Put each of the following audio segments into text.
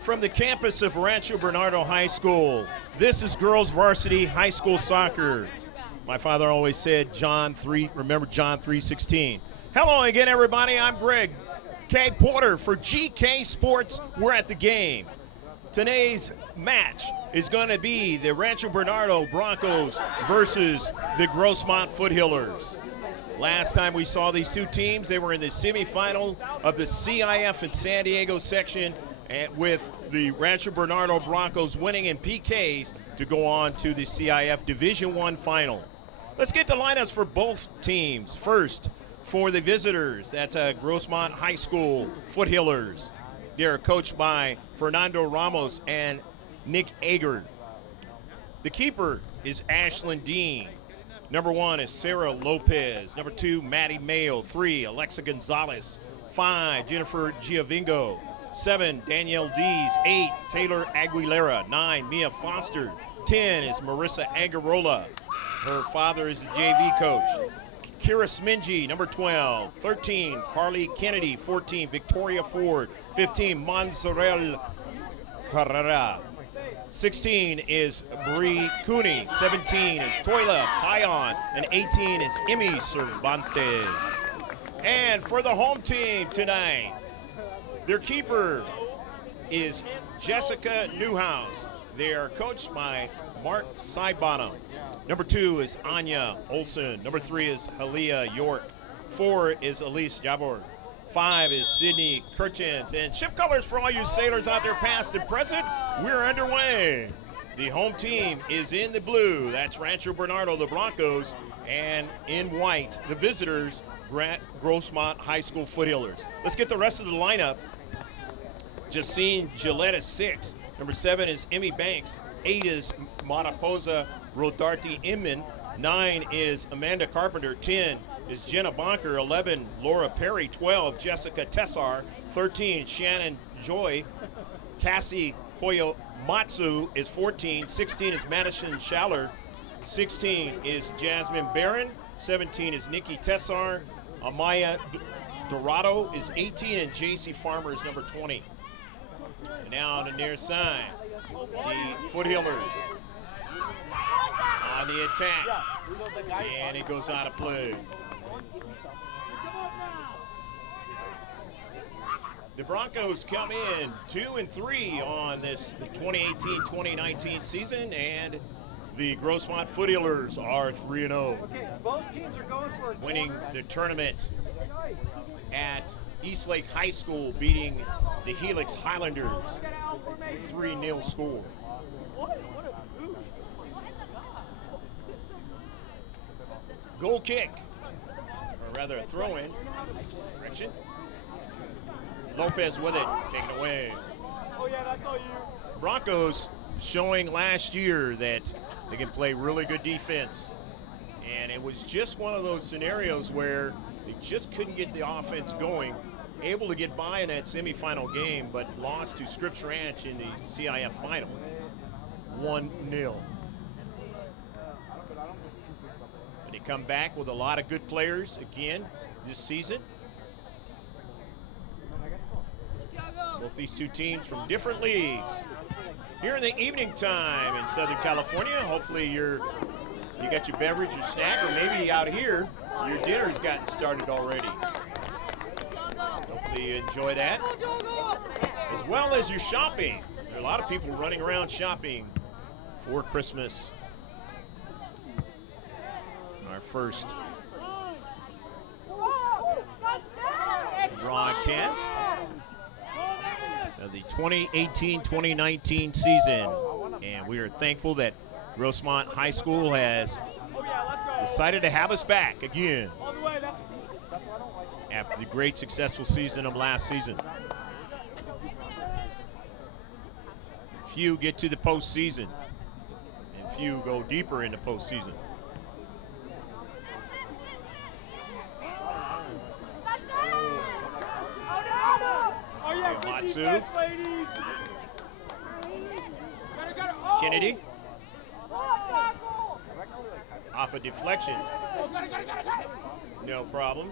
From the campus of Rancho Bernardo High School, this is girls varsity high school soccer. My father always said, remember John 3:16. Hello again, everybody. I'm Greg K. Porter for GK Sports. We're at the game. Today's match is going to be the Rancho Bernardo Broncos versus the Grossmont Foothillers. Last time we saw these two teams, they were in the semifinal of the C.I.F. in San Diego section, and with the Rancho Bernardo Broncos winning in PKs to go on to the C.I.F. Division I final. Let's get the lineups for both teams. First, for the visitors, that's Grossmont High School Foothillers. They're coached by Fernando Ramos and Nick Ager. The keeper is Ashlyn Dean. Number 1 is Sarah Lopez. Number 2, Maddie Mayo. 3, Alexa Gonzalez. 5, Jennifer Giovingo. 7, Danielle Dees. 8, Taylor Aguilera. 9, Mia Foster. 10 is Marissa Agarola. Her father is the JV coach. Kira Smingy, number 12. 13, Carly Kennedy. 14, Victoria Ford. 15, Monserrel Herrera. 16 is Bree Cooney. 17 is Toila Payan. And 18 is Emmy Cervantes. And for the home team tonight, their keeper is Jessica Newhouse. They are coached by Mark Saibano. Number 2 is Anya Olson. Number 3 is Halia York. 4 is Elise Jabor. 5 is Sydney Kirchens. And shift colors for all you sailors out there, past and present. We're underway. The home team is in the blue. That's Rancho Bernardo, the Broncos. And in white, the visitors, Grossmont High School Foothillers. Let's get the rest of the lineup. Jacine Gillette is 6. Number 7 is Emmy Banks. 8 is Mariposa Rodarte Inman. 9 is Amanda Carpenter. 10 is Jenna Bonker. 11, Laura Perry. 12, Jessica Tessar. 13, Shannon Joy. Cassie Koyomatsu is 14. 16 is Madison Schaller. 16 is Jasmine Barron. 17 is Nikki Tessar. Amaya Dorado is 18, and JC Farmer is number 20. And now on the near side, the Foothillers on the attack, and it goes out of play. The Broncos come in 2-3 on this 2018-2019 season, and the Grossmont Foothillers are 3-0, winning the tournament at Eastlake High School, beating the Helix Highlanders 3-0 score. Goal kick, or rather a throw-in. Correction. Lopez with it, taken away. Broncos showing last year that they can play really good defense. And it was just one of those scenarios where they just couldn't get the offense going. Able to get by in that semifinal game, but lost to Scripps Ranch in the CIF final, 1-0. And they come back with a lot of good players again this season. Both these two teams from different leagues. Here in the evening time in Southern California, hopefully you got your beverage, your snack, or maybe out here, your dinner's gotten started already. Hopefully you enjoy that, as well as your shopping. There are a lot of people running around shopping for Christmas. Our first broadcast of the 2018-2019 season, and we are thankful that Grossmont High School has decided to have us back again after the great successful season of last season. Few get to the postseason, and few go deeper into postseason. Matsu. Kennedy. Off a deflection. No problem.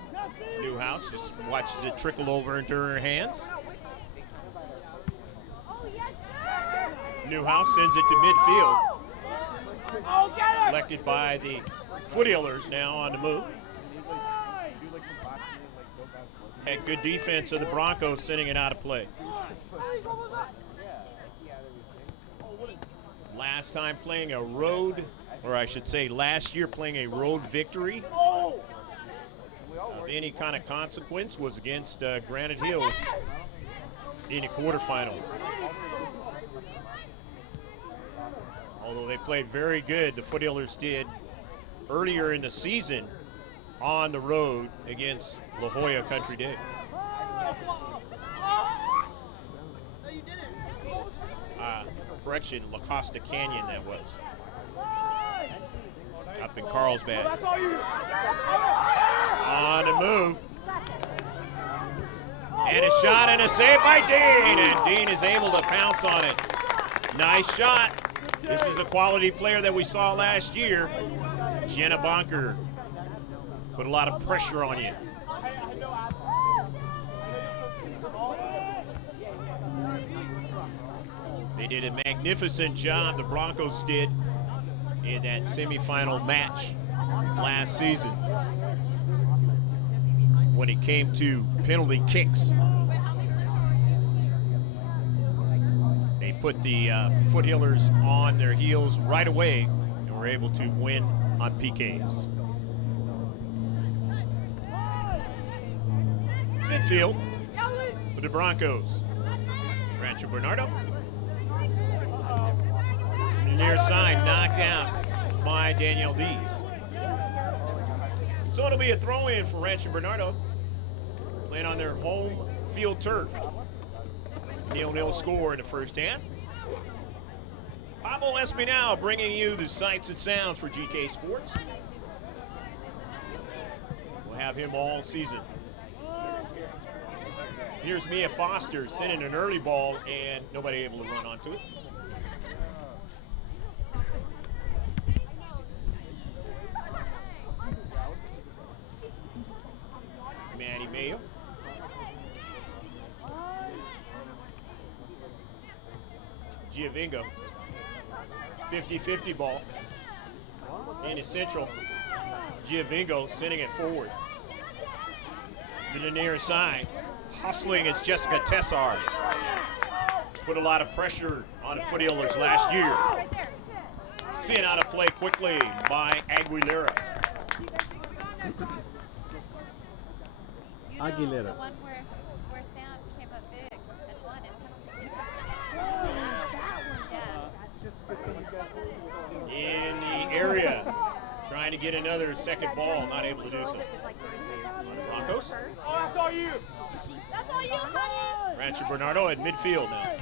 Newhouse just watches it trickle over into her hands. Newhouse sends it to midfield. Collected by the Foothillers, now on the move. Had good defense of the Broncos, sending it out of play. Last time playing a road, or I should say last year playing a road victory of any kind of consequence was against Granite Hills in the quarterfinals. Although they played very good, the Foothillers did earlier in the season on the road against La Jolla Country Day. Correction, La Costa Canyon that was. Up in Carlsbad. On the move. And a shot and a save by Dean, and Dean is able to pounce on it. Nice shot. This is a quality player that we saw last year. Jenna Bonker. Put a lot of pressure on you. They did a magnificent job, the Broncos did, in that semifinal match last season. When it came to penalty kicks, they put the Foothillers on their heels right away and were able to win on PKs. Midfield for the Broncos. Rancho Bernardo. Near side knocked out by Danielle Dees. So it'll be a throw-in for Rancho Bernardo, playing on their home field turf. 0-0 score in the first half. Pablo Espinal bringing you the sights and sounds for GK Sports. We'll have him all season. Here's Mia Foster sending an early ball and nobody able to run onto it. Maddie Mayo. Giovingo. 50-50 ball. In the central. Giovingo sending it forward. To the near side. Hustling is Jessica Tessar. Put a lot of pressure on the Foothillers last year. Sent out of play quickly by Aguilera. Aguilera. The one where Sam came up big and won it. In the area, trying to get another second ball, not able to do so. On the Broncos. That's all you. That's all you, honey. Rancho Bernardo at midfield now.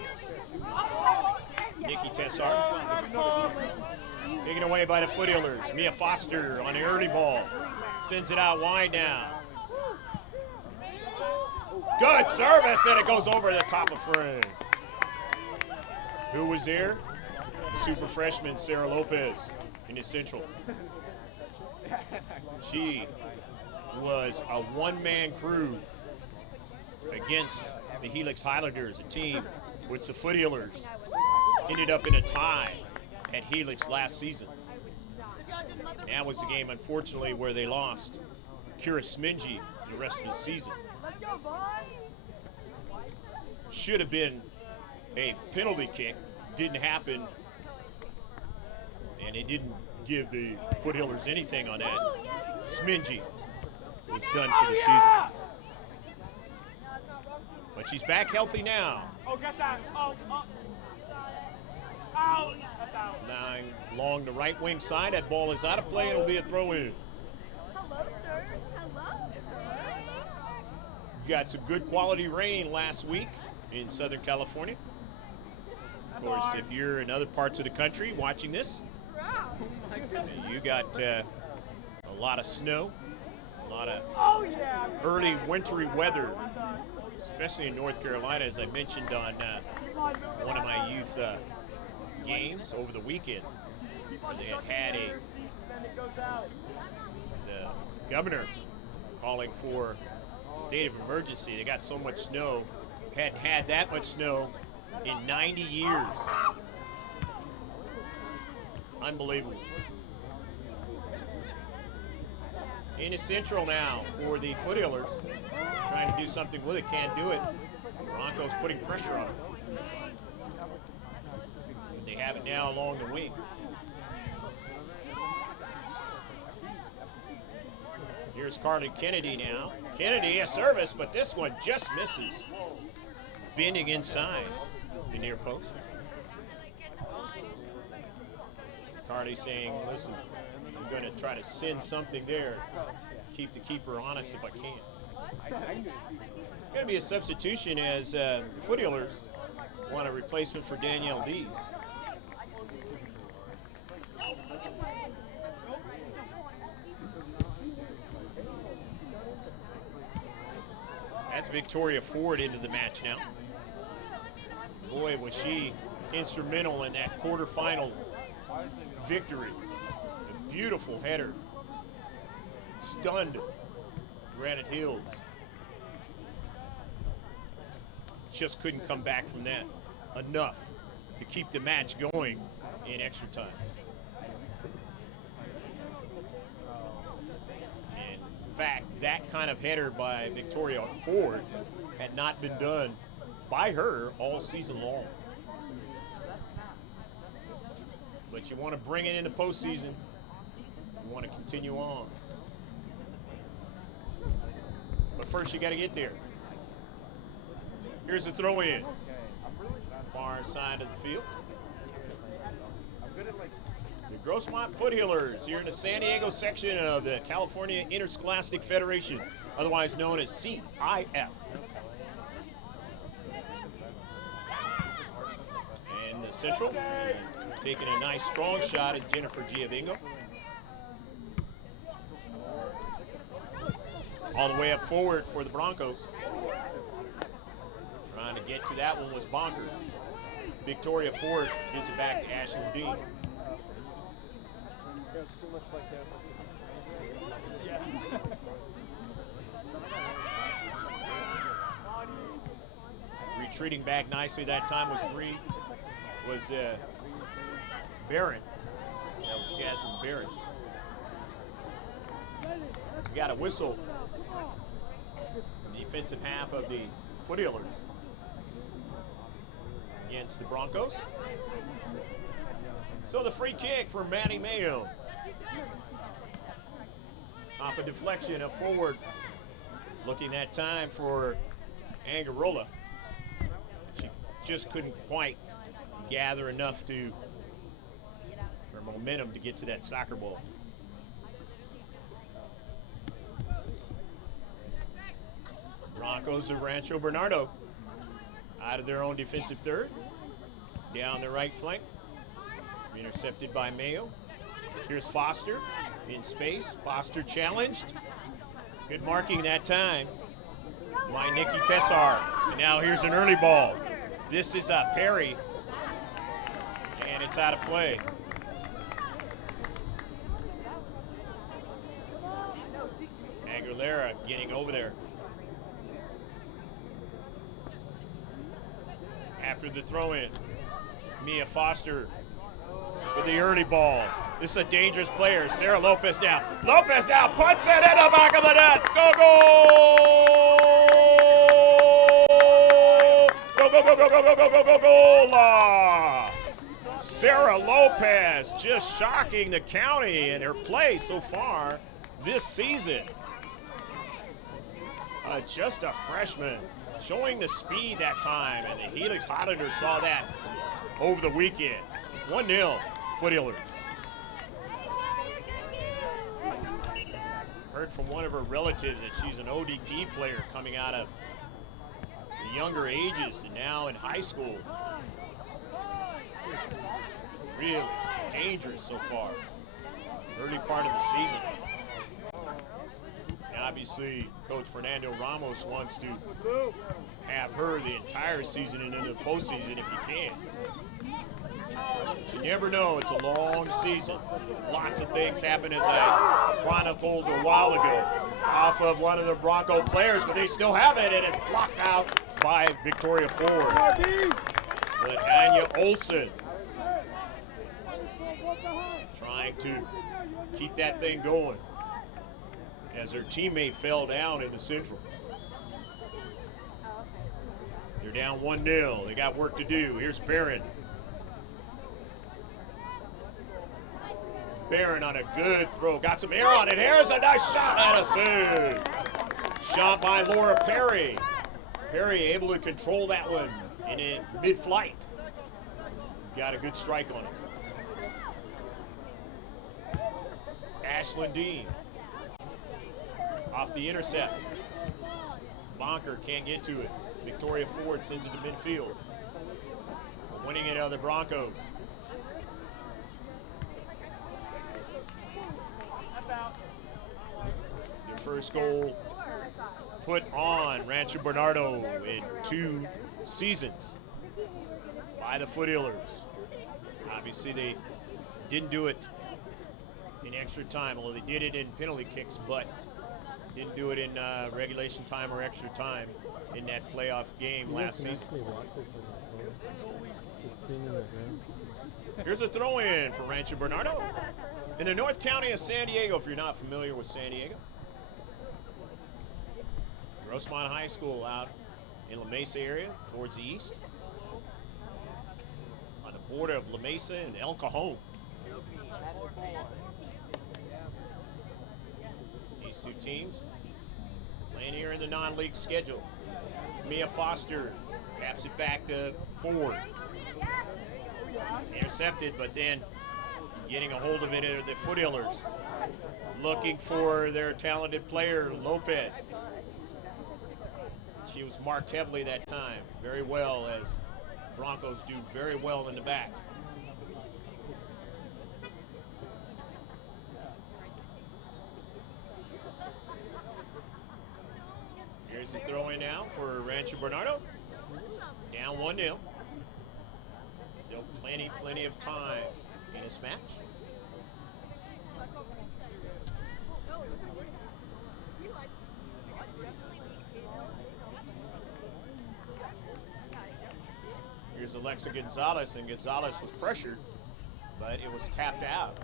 Nikki Tessar. Taken away by the Foothillers. Mia Foster on the early ball. Sends it out wide now. Good service, and it goes over the top of frame. Who was there? Super freshman Sarah Lopez in the central. She was a one-man crew against the Helix Highlanders, a team which the Foothillers ended up in a tie at Helix last season. That was the game, unfortunately, where they lost Kira Smingy the rest of the season. Should have been a penalty kick, didn't happen, and it didn't give the Foothillers anything on that. Smingy was done for the season. But she's back healthy now. Oh, get that. Oh. Now along the right wing side, that ball is out of play and it'll be a throw-in. Hello, sir. Hello. You got some good quality rain last week in Southern California. Of course, if you're in other parts of the country watching this, you got a lot of snow, a lot of early wintry weather, especially in North Carolina, as I mentioned on one of my youth games over the weekend, where they had the governor calling for a state of emergency. They got so much snow, hadn't had that much snow in 90 years Unbelievable. In the central now for the Foothillers. Trying to do something with it, can't do it. Broncos putting pressure on them. They have it now along the wing. Here's Carly Kennedy now. Kennedy a service, but this one just misses. Bending inside the near post. Carly saying, listen, I'm going to try to send something there. Keep the keeper honest if I can. Going to be a substitution as the Foothillers want a replacement for Danielle Dees. That's Victoria Ford into the match now. Boy, was she instrumental in that quarterfinal victory. A beautiful header. Stunned Granite Hills. Just couldn't come back from that enough to keep the match going in extra time. And in fact, that kind of header by Victoria Ford had not been done by her all season long. But you want to bring it into postseason. You want to continue on. But first you got to get there. Here's the throw in. Far side of the field. The Grossmont Foothillers here in the San Diego section of the California Interscholastic Federation, otherwise known as C.I.F. And the central, taking a nice strong shot at Jennifer Giavingo. All the way up forward for the Broncos. Trying to get to that one was Bonker. Victoria Ford gives it back to Ashlyn Dean. Retreating back nicely that time was Barrett. That was Jasmine Barrett. We got a whistle. Defensive half of the Foothillers against the Broncos. So the free kick for Maddie Mayo. Off a deflection up forward. Looking that time for Angarola. She just couldn't quite gather enough to her momentum to get to that soccer ball. Broncos of Rancho Bernardo out of their own defensive third. Down the right flank. Intercepted by Mayo. Here's Foster in space. Foster challenged. Good marking that time by Nikki Tessar. And now here's an early ball. This is Perry. And it's out of play. Aguilera getting over there. After the throw-in, Mia Foster for the early ball. This is a dangerous player. Sarah Lopez now. Lopez now puts it in the back of the net. Go, go! Go, go, go, go, go, go, go, go, go, Sarah Lopez just shocking the county in her play so far this season. Just a freshman. Showing the speed that time, and the Helix Highlanders saw that over the weekend. 1-0, Foothillers. Heard from one of her relatives that she's an ODP player coming out of the younger ages and now in high school. Really dangerous so far. Early part of the season. Obviously, Coach Fernando Ramos wants to have her the entire season and into the postseason if he can. You never know, it's a long season. Lots of things happen, as I chronicled a while ago, off of one of the Bronco players, but they still have it, and it's blocked out by Victoria Ford. Latanya Olson. trying to keep that thing going as their teammate fell down in the central. They're down 1-0. They got work to do. Here's Barron. Barron on a good throw. Got some air on it. Here's a nice shot and a save. Shot by Laura Perry. Perry able to control that one in mid-flight. Got a good strike on it. Ashlyn Dean off the intercept. Bonker can't get to it. Victoria Ford sends it to midfield. Winning it out of the Broncos. Their first goal put on Rancho Bernardo in 2 seasons by the Foothillers. Obviously, they didn't do it in extra time, although they did it in penalty kicks, but didn't do it in regulation time or extra time in that playoff game last season. Here's a throw-in for Rancho Bernardo in the North County of San Diego, if you're not familiar with San Diego. Grossmont High School out in La Mesa area towards the east. On the border of La Mesa and El Cajon. These 2 teams playing here in the non-league schedule. Mia Foster taps it back to Ford. Intercepted, but then getting a hold of it are the Foothillers. Looking for their talented player, Lopez. She was marked heavily that time, very well, as Broncos do very well in the back. Here's the throw in now for Rancho Bernardo. Down 1-0. Still plenty of time in this match. Here's Alexa Gonzalez, and Gonzalez was pressured, but it was tapped out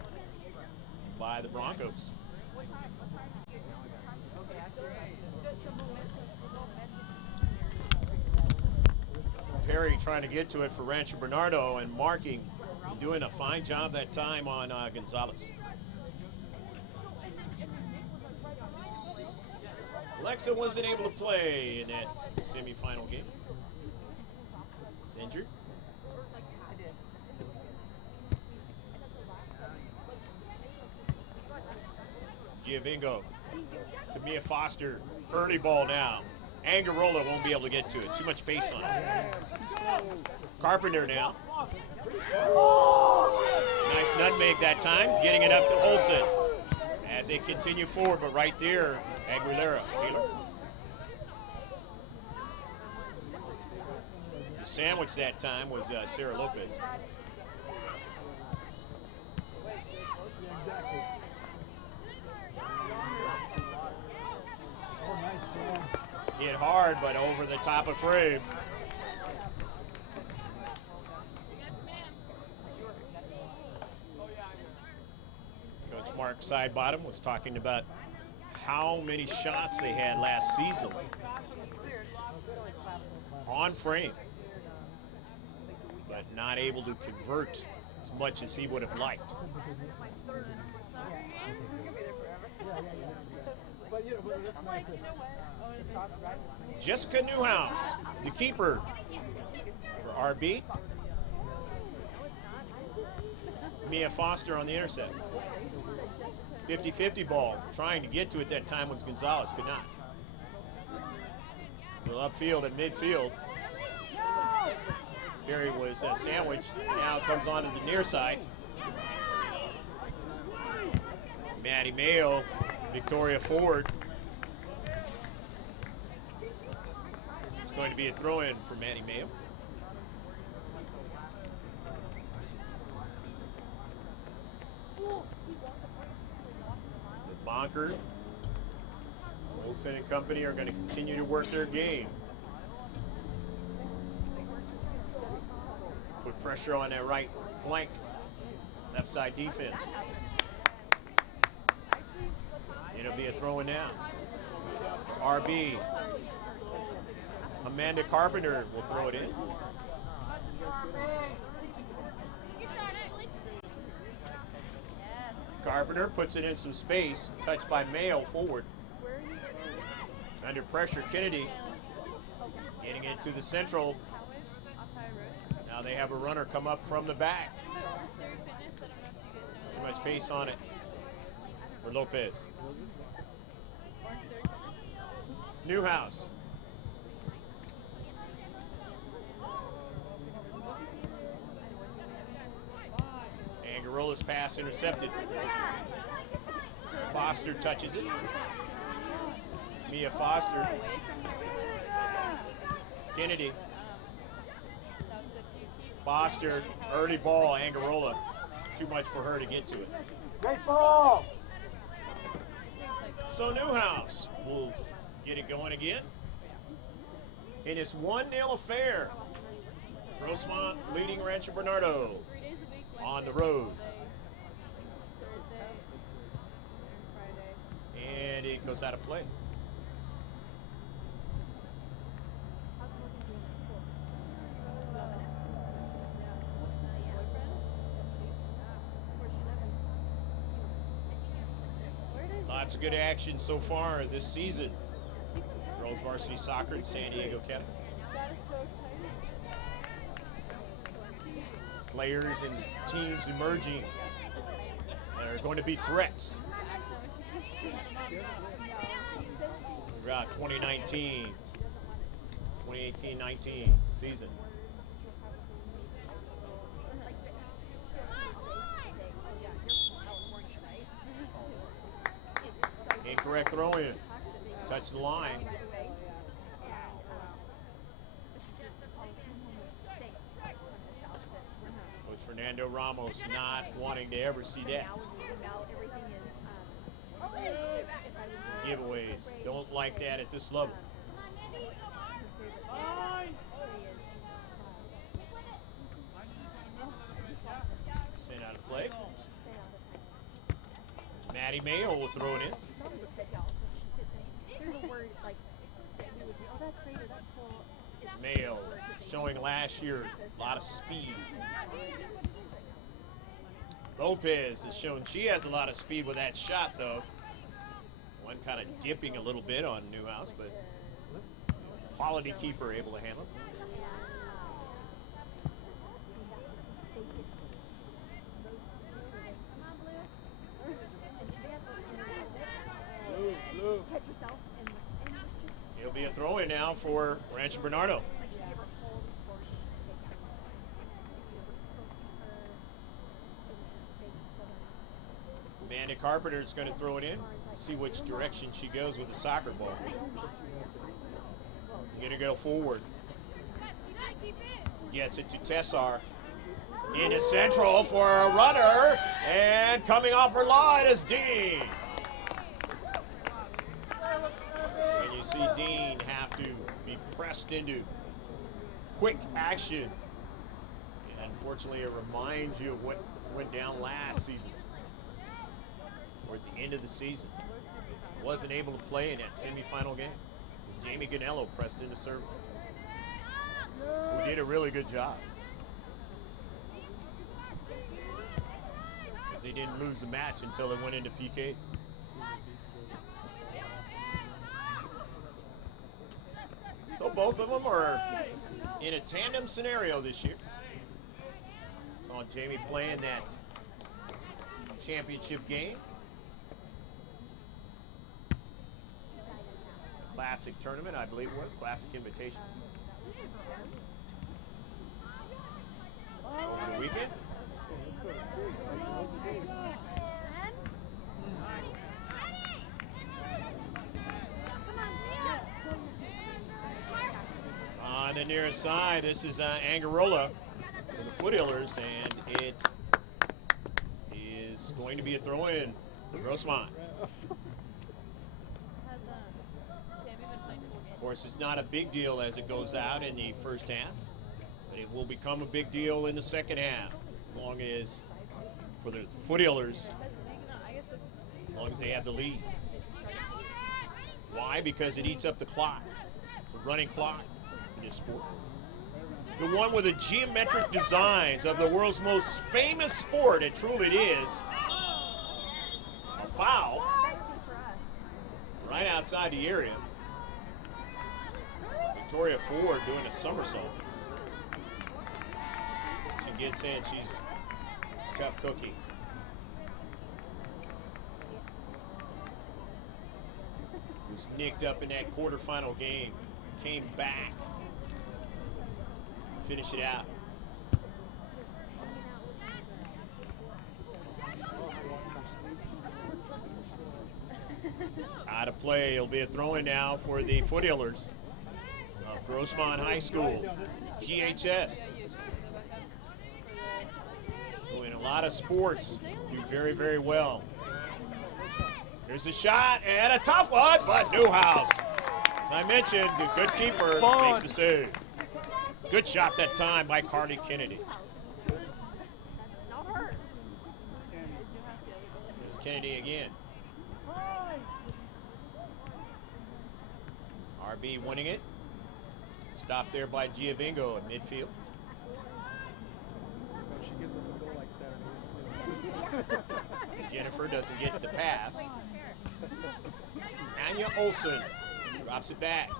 by the Broncos. Perry trying to get to it for Rancho Bernardo and marking, doing a fine job that time on Gonzalez. Alexa wasn't able to play in that semifinal game. He's injured. Giovingo to Mia Foster. Early ball now. Angarola won't be able to get to it. Too much pace on it. Carpenter now. Nice nutmeg that time. Getting it up to Olsen as they continue forward, but right there, Aguilera, Taylor. The sandwich that time was Sarah Lopez. Hit hard, but over the top of frame. Coach Mark Sidebottom was talking about how many shots they had last season on frame, but not able to convert as much as he would have liked. Jessica Newhouse, the keeper for RB. Mia Foster on the intercept. 50-50 ball. Trying to get to it that time was Gonzalez. Could not. So upfield and midfield. Perry was sandwiched. Now it comes onto the near side. Maddie Mayo, Victoria Ford. It's going to be a throw-in for Maddie Mayo. The Bonker, Olsen and company are going to continue to work their game. Put pressure on that right flank. Left side defense. It'll be a throw in now. RB. Amanda Carpenter will throw it in. Carpenter puts it in some space. Touched by Mayo forward. Under pressure, Kennedy getting it to the central. Now they have a runner come up from the back. Too much pace on it for Lopez. Newhouse. Angarola's pass intercepted. Foster touches it. Mia Foster. Kennedy. Foster, early ball, Angarola. Too much for her to get to it. Great ball. So Newhouse will get it going again. It is 1-0 affair. Grossmont leading Rancho Bernardo on the road. And it goes out of play. Lots of good action so far this season. Girls Varsity Soccer in San Diego County. Players and teams emerging that are going to be threats throughout 2019, 2018-19 season. Incorrect throw in. Touch the line. Coach Fernando Ramos not wanting to ever see that. Giveaways. Don't like that at this level. Sent out of play. Maddie Mayo will throw it in. Mayo showing last year a lot of speed. Lopez has shown she has a lot of speed with that shot, though. One kind of dipping a little bit on Newhouse, but quality keeper able to handle it. It'll be a throw-in now for Rancho Bernardo. Amanda Carpenter is going to throw it in. See which direction she goes with the soccer ball. Going to go forward. Gets it to Tessar. Into central for a runner. And coming off her line is Dean. And you see Dean have to be pressed into quick action. And unfortunately, it reminds you of what went down last season. Towards the end of the season. Wasn't able to play in that semifinal game. It was Jamie Ganello pressed into service, who did a really good job. Because they didn't lose the match until they went into PKs. So both of them are in a tandem scenario this year. Saw Jamie playing that championship game. Classic tournament, I believe it was. Classic invitation. Over the weekend. On the nearest side, this is Angarola for the Foothillers, and it is going to be a throw-in for Grossmont. Of course, it's not a big deal as it goes out in the first half, but it will become a big deal in the second half, as long as for the Foothillers, as long as they have the lead. Why? Because it eats up the clock. It's a running clock in this sport. The one with the geometric designs of the world's most famous sport, it truly is, a foul right outside the area. Victoria Ford doing a somersault. She gets in, she's a tough cookie. Was nicked up in that quarterfinal game, came back, finish it out. Out of play, it'll be a throw-in now for the Foothillers of Grossmont High School, GHS. Doing a lot of sports, do very, very well. Here's a shot and a tough one, but Newhouse, as I mentioned, the good keeper makes the save. Good shot that time by Carly Kennedy. There's Kennedy again. RB winning it. Stopped there by Giovingo at midfield. Jennifer doesn't get the pass. Anya Olsen drops it back.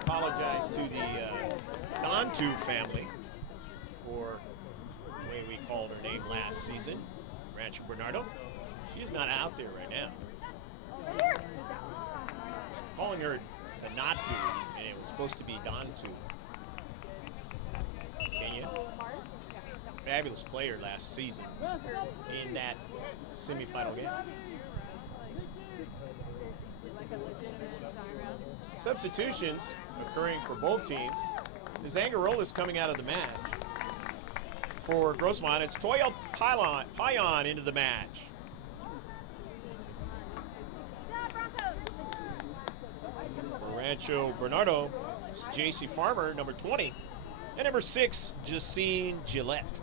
Apologize to the Dontu family for the way we called her name last season, Rancho Bernardo. She's not out there right now. Calling her Tanatu, and it was supposed to be Dontu. Kenya, fabulous player last season in that semifinal game. Substitutions occurring for both teams. Zangarola's coming out of the match. For Grossmont, it's Toya Payan into the match. For Rancho Bernardo, it's J.C. Farmer, number 20. And number 6, Justine Gillette.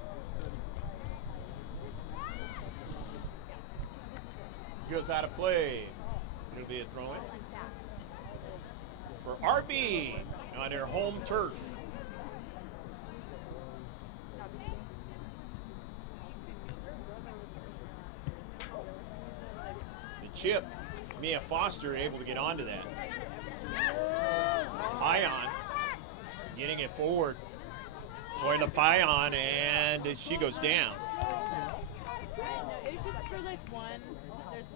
Goes out of play. It'll be a throw-in. For RB on their home turf. The chip, Mia Foster able to get onto that. Payan getting it forward. Toya Payan, and she goes down.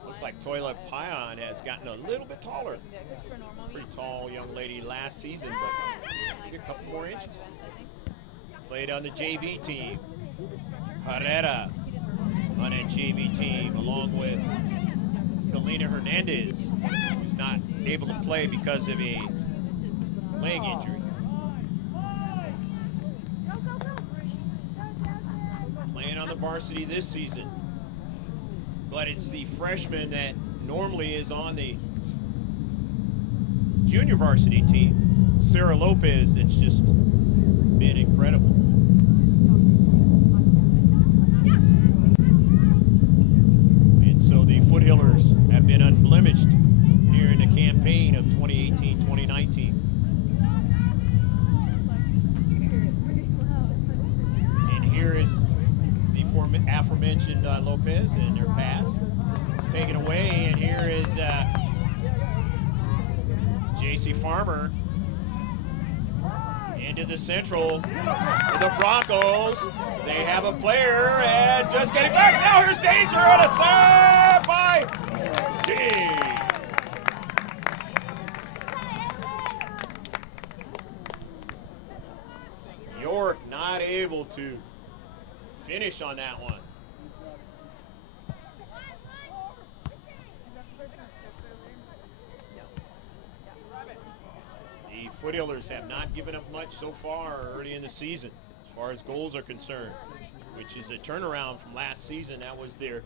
Looks like Toya Payan has gotten a little bit taller. Pretty tall young lady last season, but a couple more inches. Played on the JV team. Herrera on that JV team, along with Galena Hernandez, who's not able to play because of a leg injury. Playing on the varsity this season, but it's the freshman that normally is on the junior varsity team, Sarah Lopez. It's just been incredible. And so the Foothillers have been unblemished here in the campaign of 2018-2019. And here is the aforementioned Lopez, and their pass is taken away, and here is J.C. Farmer into the central for the Broncos. They have a player, and just getting back. Now here's danger, and a save by G. York not able to finish on that one. The Foothillers have not given up much so far early in the season as far as goals are concerned, which is a turnaround from last season. That was their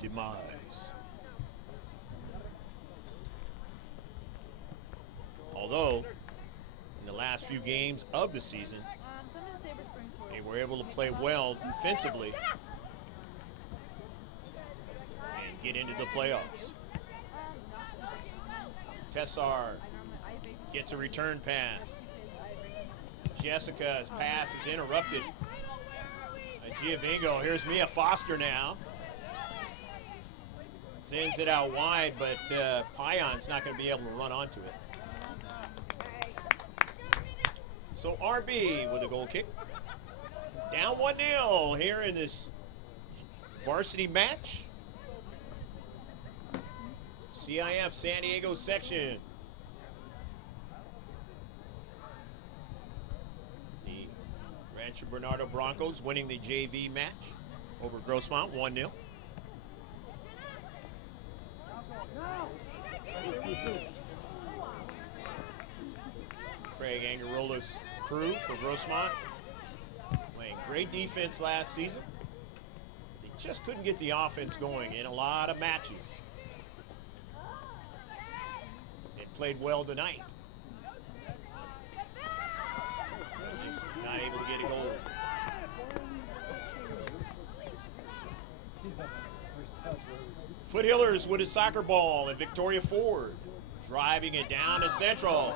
demise. Although, in the last few games of the season, they were able to play well defensively and get into the playoffs. Tessar gets a return pass. Jessica's pass is interrupted. Giovingo, here's Mia Foster now. Sends it out wide, but Pion's not going to be able to run onto it. So RB with a goal kick. Down 1-0 here in this varsity match. C.I.F. San Diego section. The Rancho Bernardo Broncos winning the JV match over Grossmont 1-0. Craig Angarola's crew for Grossmont playing great defense last season. They just couldn't get the offense going in a lot of matches. They played well tonight. They're just not able to get a goal. Foothillers with a soccer ball and Victoria Ford driving it down to Central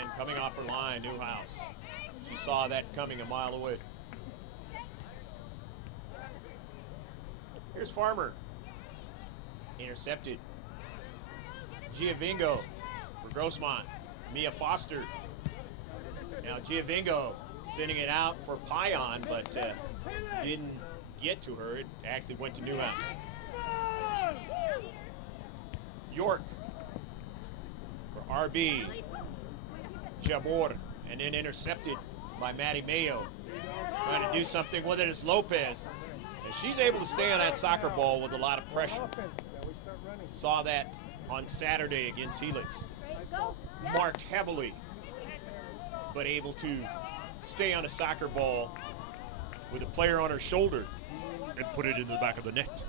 and coming off her line, Newhouse. She saw that coming a mile away. Here's Farmer. Intercepted. Giovingo for Grossmont. Mia Foster. Now Giovingo sending it out for Pion, but didn't get to her. It actually went to Newhouse. York for RB. Jabor, and then intercepted by Maddie Mayo. Trying to do something with it is Lopez. And she's able to stay on that soccer ball with a lot of pressure. Saw that on Saturday against Helix. Marked heavily, but able to stay on a soccer ball with a player on her shoulder and put it in the back of the net.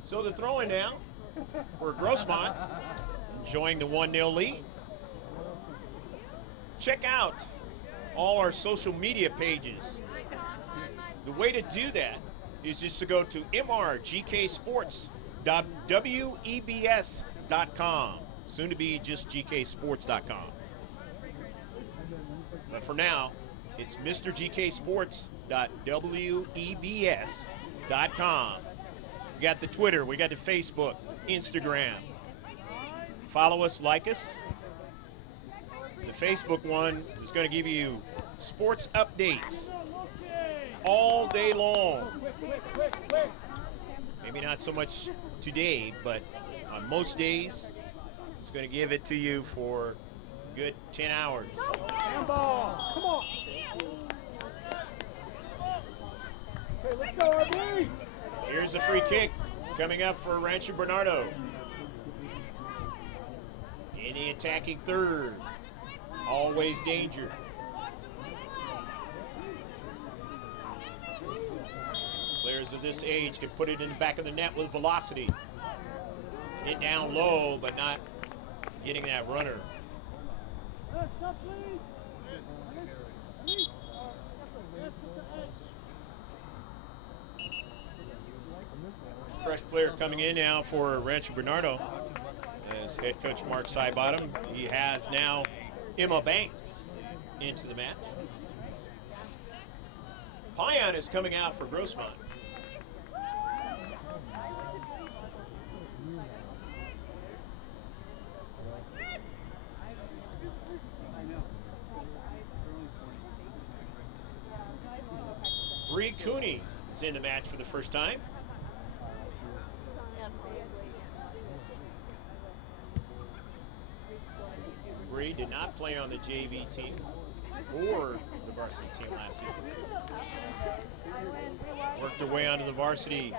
So the throw-in now for Grossmont, enjoying the 1-0 lead. Check out all our social media pages. The way to do that is just to go to mrgksports.webs.com, soon to be just gksports.com. But for now, it's mrgksports.webs.com. We got the Twitter, we got the Facebook, Instagram. Follow us, like us. The Facebook one is going to give you sports updates all day long. Maybe not so much today, but on most days, it's going to give it to you for a good 10 hours. Handball. Come on. Okay, let's go, RB. Here's a free kick coming up for Rancho Bernardo. In the attacking third, always danger. Players of this age can put it in the back of the net with velocity. Hit down low, but not getting that runner. Fresh player coming in now for Rancho Bernardo as head coach Mark Sidebottom. He has now Emma Banks into the match. Pion is coming out for Grossmont. Bree Cooney is in the match for the first time. Bree did not play on the JV team or the varsity team last season. Worked her way onto the varsity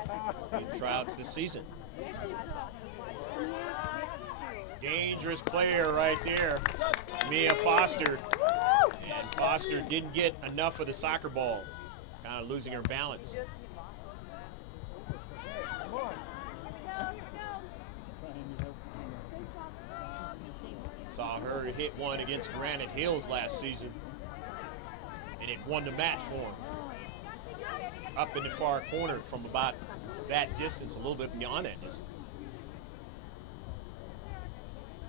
in tryouts this season. Dangerous player right there, Mia Foster. And Foster didn't get enough of the soccer ball, kind of losing her balance. Saw her hit one against Granite Hills last season, and it won the match for him. Up in the far corner from about that distance, a little bit beyond that distance.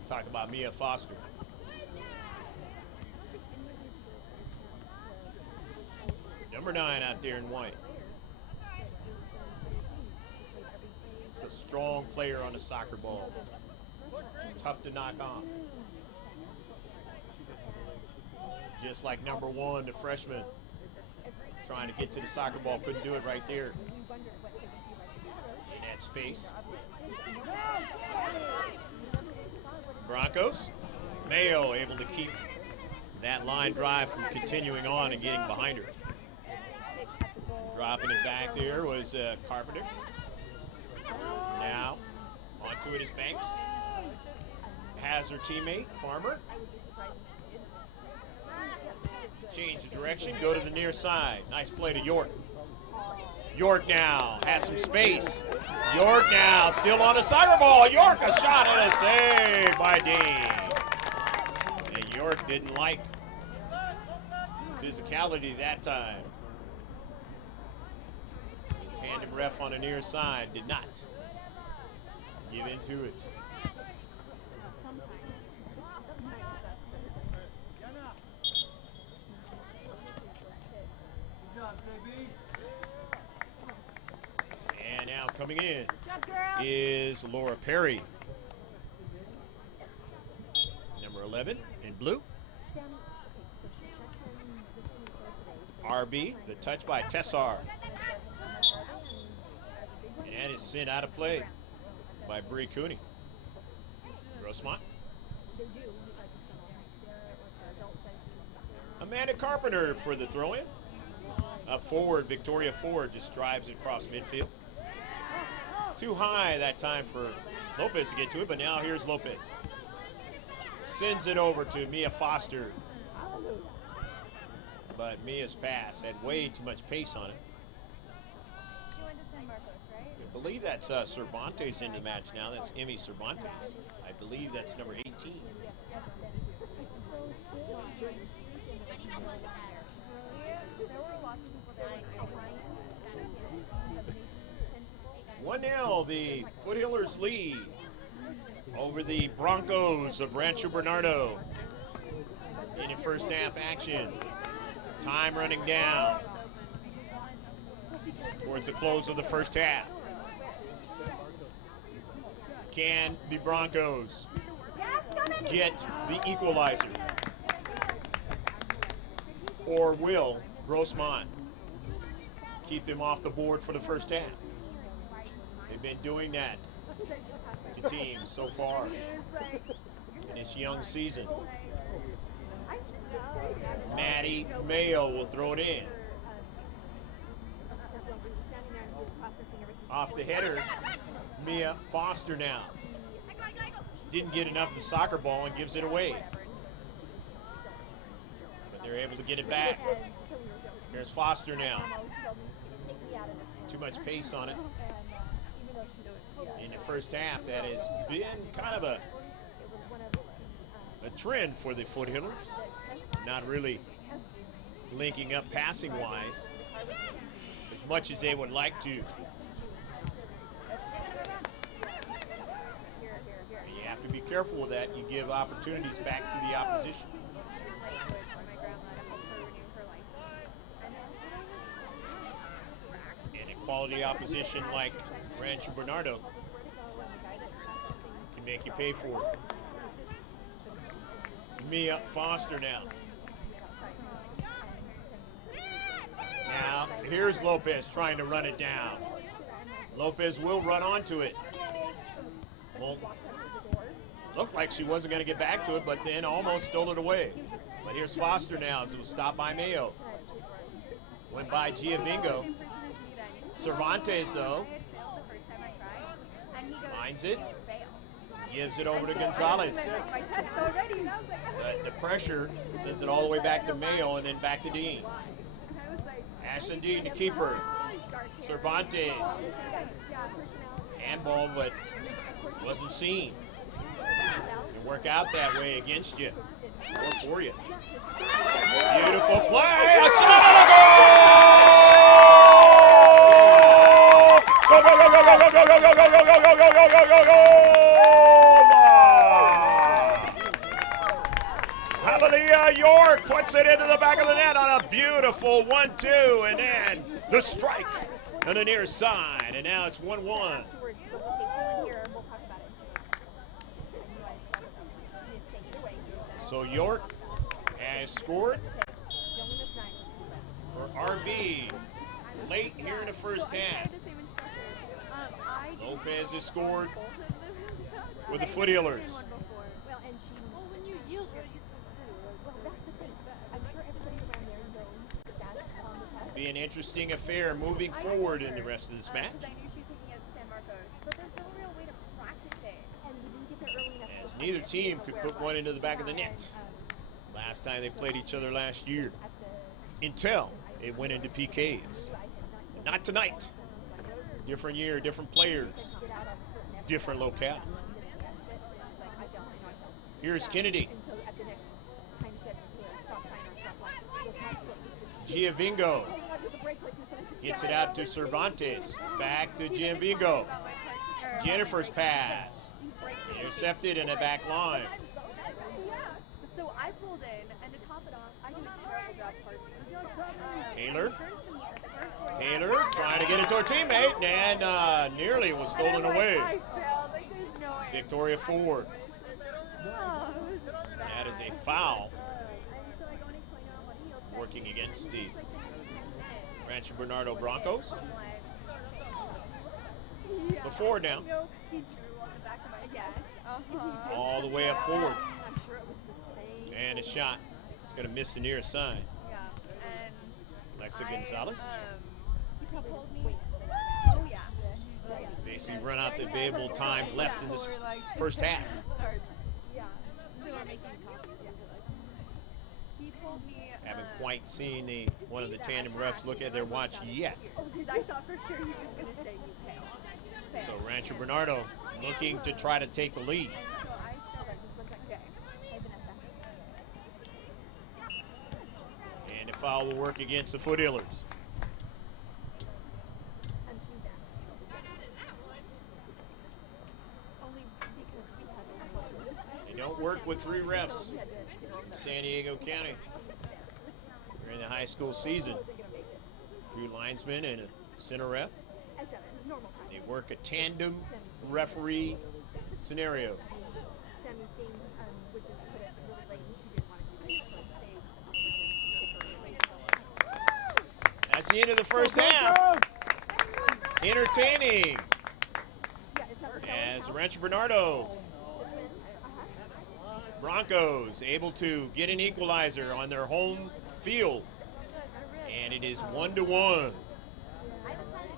Talk about Mia Foster. Number 9 out there in white. It's a strong player on the soccer ball. Tough to knock off. Just like number 1, the freshman. Trying to get to the soccer ball, couldn't do it right there. In that space. Broncos. Mayo able to keep that line drive from continuing on and getting behind her. Dropping it back there was Carpenter. Now, onto it is Banks. Has her teammate, Farmer. Change the direction, go to the near side. Nice play to York. York now has some space. York now still on the soccer ball. York, a shot and a save by Dean. And York didn't like physicality that time. The tandem ref on the near side did not give into it. And now coming in is Laura Perry. Number 11 in blue. RB, the touch by Tessar. And that is sent out of play by Bree Cooney. Grossmont. Amanda Carpenter for the throw-in. Up forward, Victoria Ford just drives it across midfield. Too high that time for Lopez to get to it, but now here's Lopez. Sends it over to Mia Foster. But Mia's pass had way too much pace on it. She went to San Marcos, right? I believe that's Cervantes in the match now. That's Emmy Cervantes. I believe that's number 18. One 0, the Foothillers lead over the Broncos of Rancho Bernardo in the first half action. Time running down towards the close of the first half. Can the Broncos get the equalizer? Or will Grossmont keep them off the board for the first half? They've been doing that to teams so far in this young season. Maddie Mayo will throw it in. Off the header, Mia Foster now. Didn't get enough of the soccer ball and gives it away. But they're able to get it back. There's Foster now. Too much pace on it. In the first half, that has been kind of a trend for the Foothillers. Not really linking up passing-wise as much as they would like to. You have to be careful with that. You give opportunities back to the opposition. And a quality opposition like Rancho Bernardo can make you pay for it. Mia Foster now. Now, here's Lopez trying to run it down. Lopez will run onto it. Well, looked like she wasn't going to get back to it, but then almost stole it away. But here's Foster now as it was stopped by Mayo. Went by Giavingo. Cervantes, though, finds it. Gives it over to Gonzalez. The pressure sends it all the way back to Mayo and then back to Dean. Ashton Dean, the keeper. Cervantes. Handball, but wasn't seen. And work out that way against you or for you. Beautiful play. A shot and a goal! Go, go, go, go, go, go, go, go, go, go, go, go, go, go, go, go, go! Hallelujah. York puts it into the back of the net on a beautiful 1-2, and then the strike on the near side, and now it's 1-1. So York has scored for RB late here in the first half. Lopez has scored for the Foothillers. Be an interesting affair moving forward in the rest of this match, as neither team could put one into the back of the net last time they played each other last year, until it went into PKs. But not tonight. Different year, different players, different locale. Here's Kennedy. Giovingo gets it out to Cervantes. Back to Giovingo. Jennifer's pass. Intercepted in the back line. So I pulled in, and to top it off, I did a terrible job parking. Taylor trying to get it to her teammate, and nearly was stolen away. I failed. Like, there's no way. Victoria Ford. That is a foul working against the Rancho Bernardo Broncos. So Ford now. All the way up forward. And a shot. It's going to miss the near side. Alexa Gonzalez. Basically run out the available time left in this first half. Haven't quite seen one of the tandem refs look at their watch yet. So Rancho Bernardo looking to try to take the lead. And the foul will work against the Foothillers. They don't work with 3 refs in San Diego County during the high school season. 2 linesmen and a center ref. They work a tandem referee scenario. That's the end of the first half. Entertaining as Rancho Bernardo Broncos able to get an equalizer on their home field, and it is 1-1.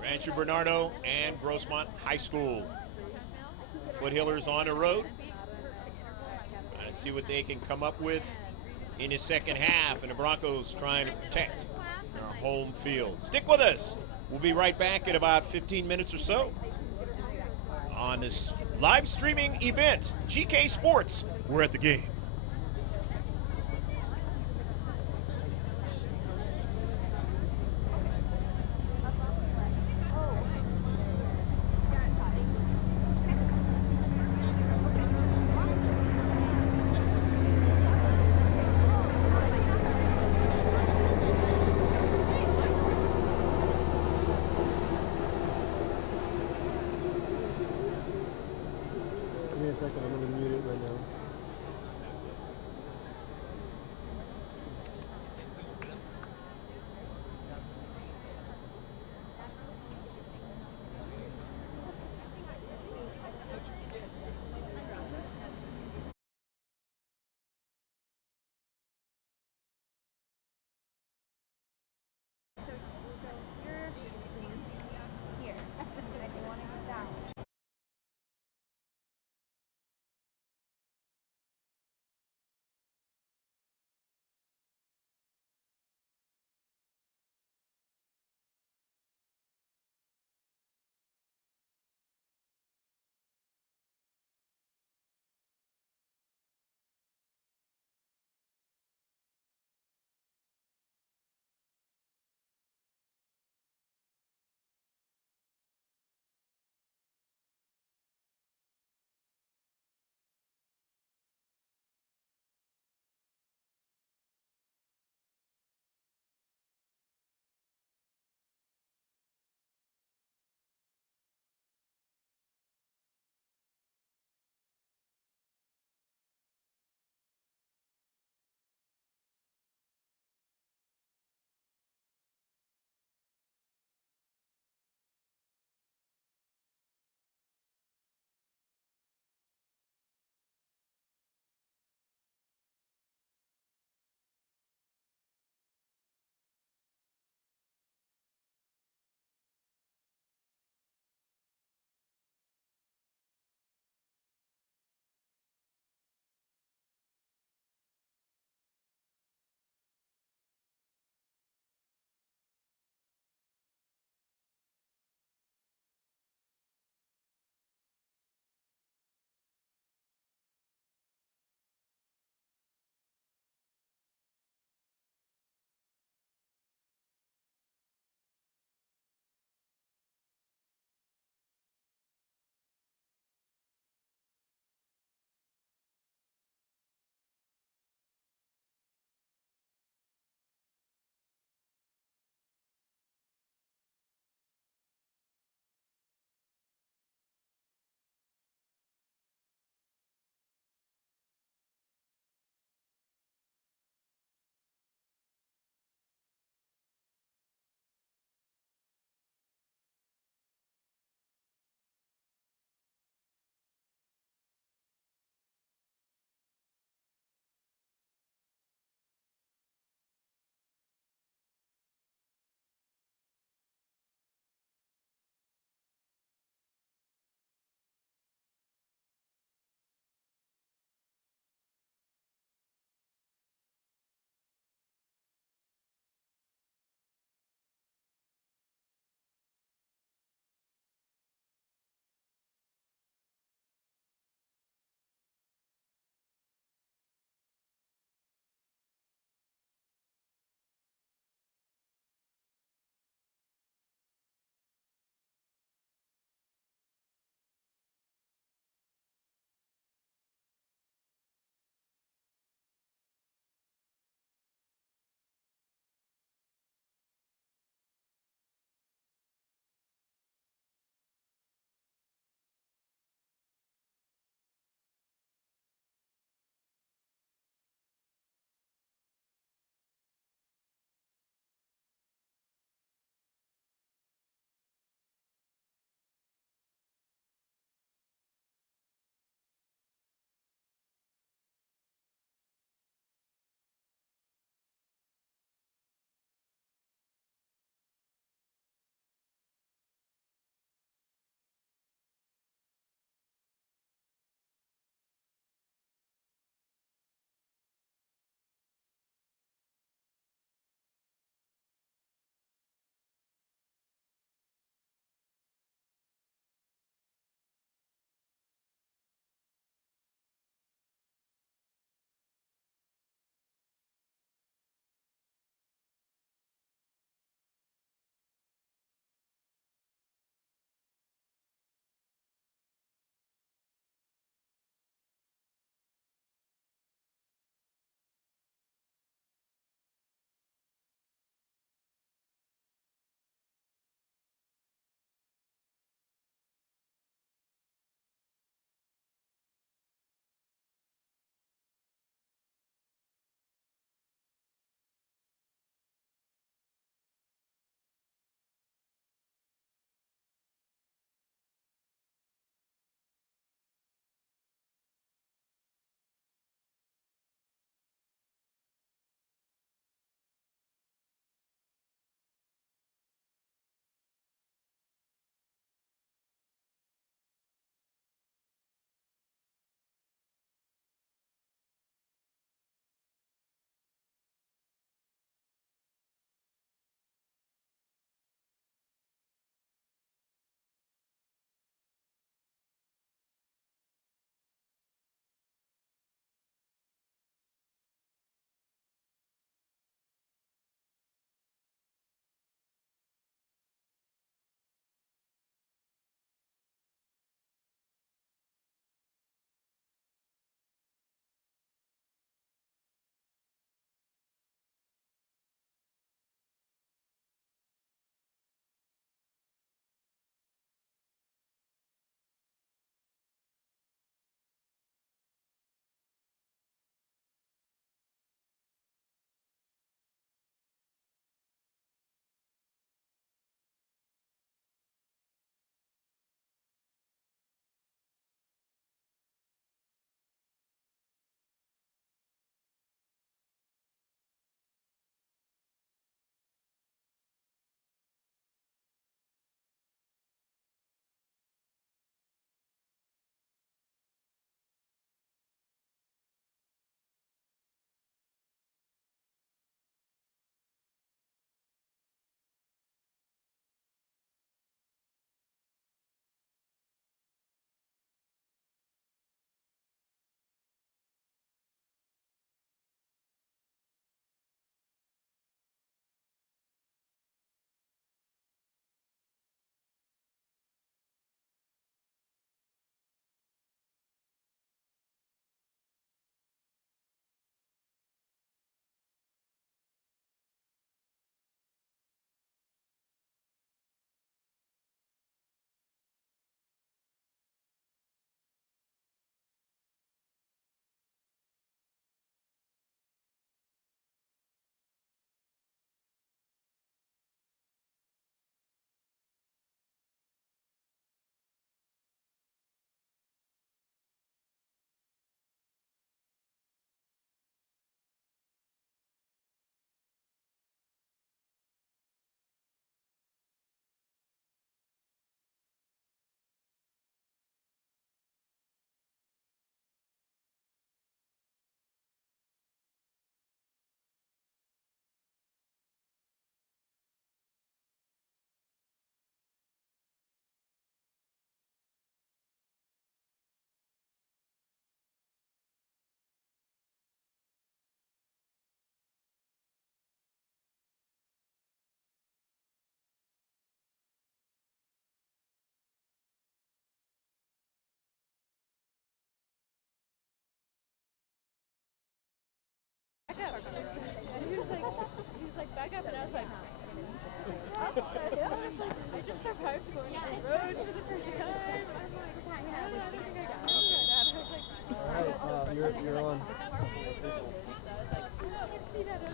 Rancho Bernardo and Grossmont High School. Foothillers on the road. Trying to see what they can come up with in the second half, and the Broncos trying to protect their home field. Stick with us. We'll be right back in about 15 minutes or so on this live streaming event, GK Sports. We're at the game. Give me a second, I'm going to mute it right now.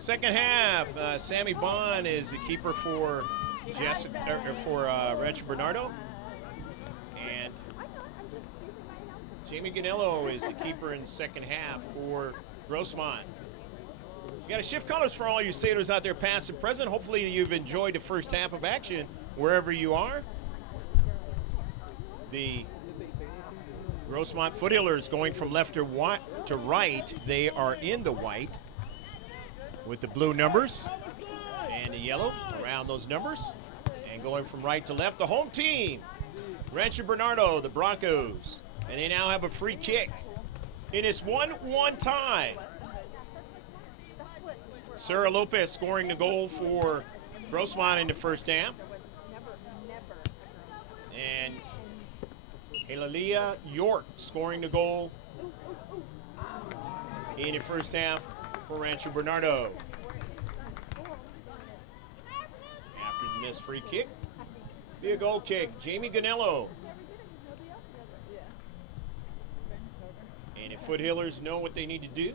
Second half, Sammy Bond is the keeper for Rancho Bernardo. And Jamie Ganello is the keeper in the second half for Grossmont. You got to shift colors for all you sailors out there, past and present. Hopefully you've enjoyed the first half of action wherever you are. The Grossmont Foothillers going from left to right. They are in the white with the blue numbers and the yellow around those numbers. And going from right to left, the home team, Rancho Bernardo, the Broncos. And they now have a free kick in this 1-1 tie. Sarah Lopez scoring the goal for Grossmont in the first half. And Hilalia York scoring the goal in the first half for Rancho Bernardo. After the missed free kick, be a goal kick. Jamie Ganello. And the Foothillers know what they need to do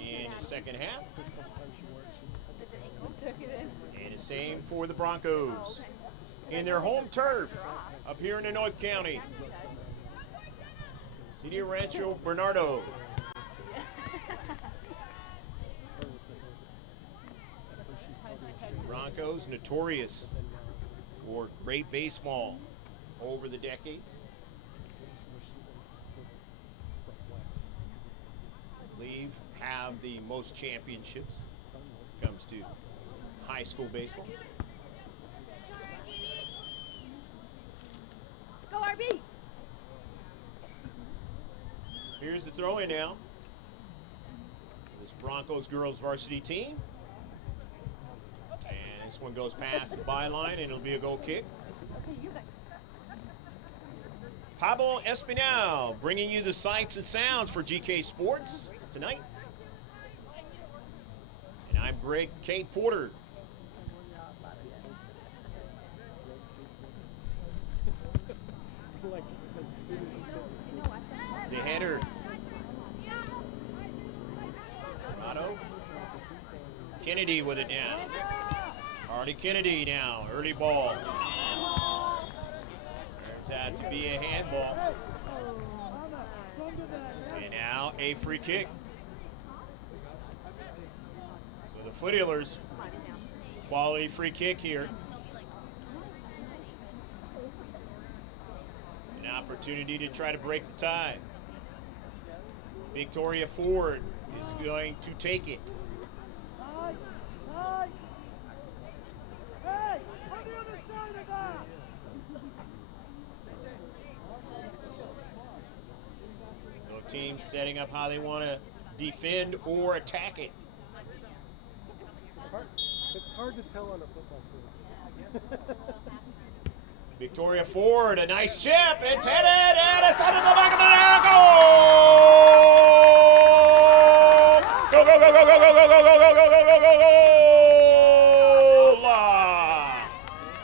in the second half. And the same for the Broncos in their home turf up here in the North County. City of Rancho Bernardo. Broncos notorious for great baseball over the decades. I believe have the most championships when it comes to high school baseball. Go RB! Here's the throw in now. This Broncos girls varsity team. And this one goes past the byline and it'll be a goal kick. Pablo Espinal bringing you the sights and sounds for GK Sports tonight. And I'm Greg K. Porter. The header. Otto. Kennedy with it now. Harley Kennedy now. Early ball. Turns out to be a handball. And now a free kick. So the Foothillers, quality free kick here. An opportunity to try to break the tie. Victoria Ford is going to take it. So teams setting up how they want to defend or attack it. It's hard to tell on a football field. Victoria Ford, a nice chip. It's headed and it's under the back of the net. Goal! Go, go, go, go, go, go, go, go, go, go, go, go, go, go, go!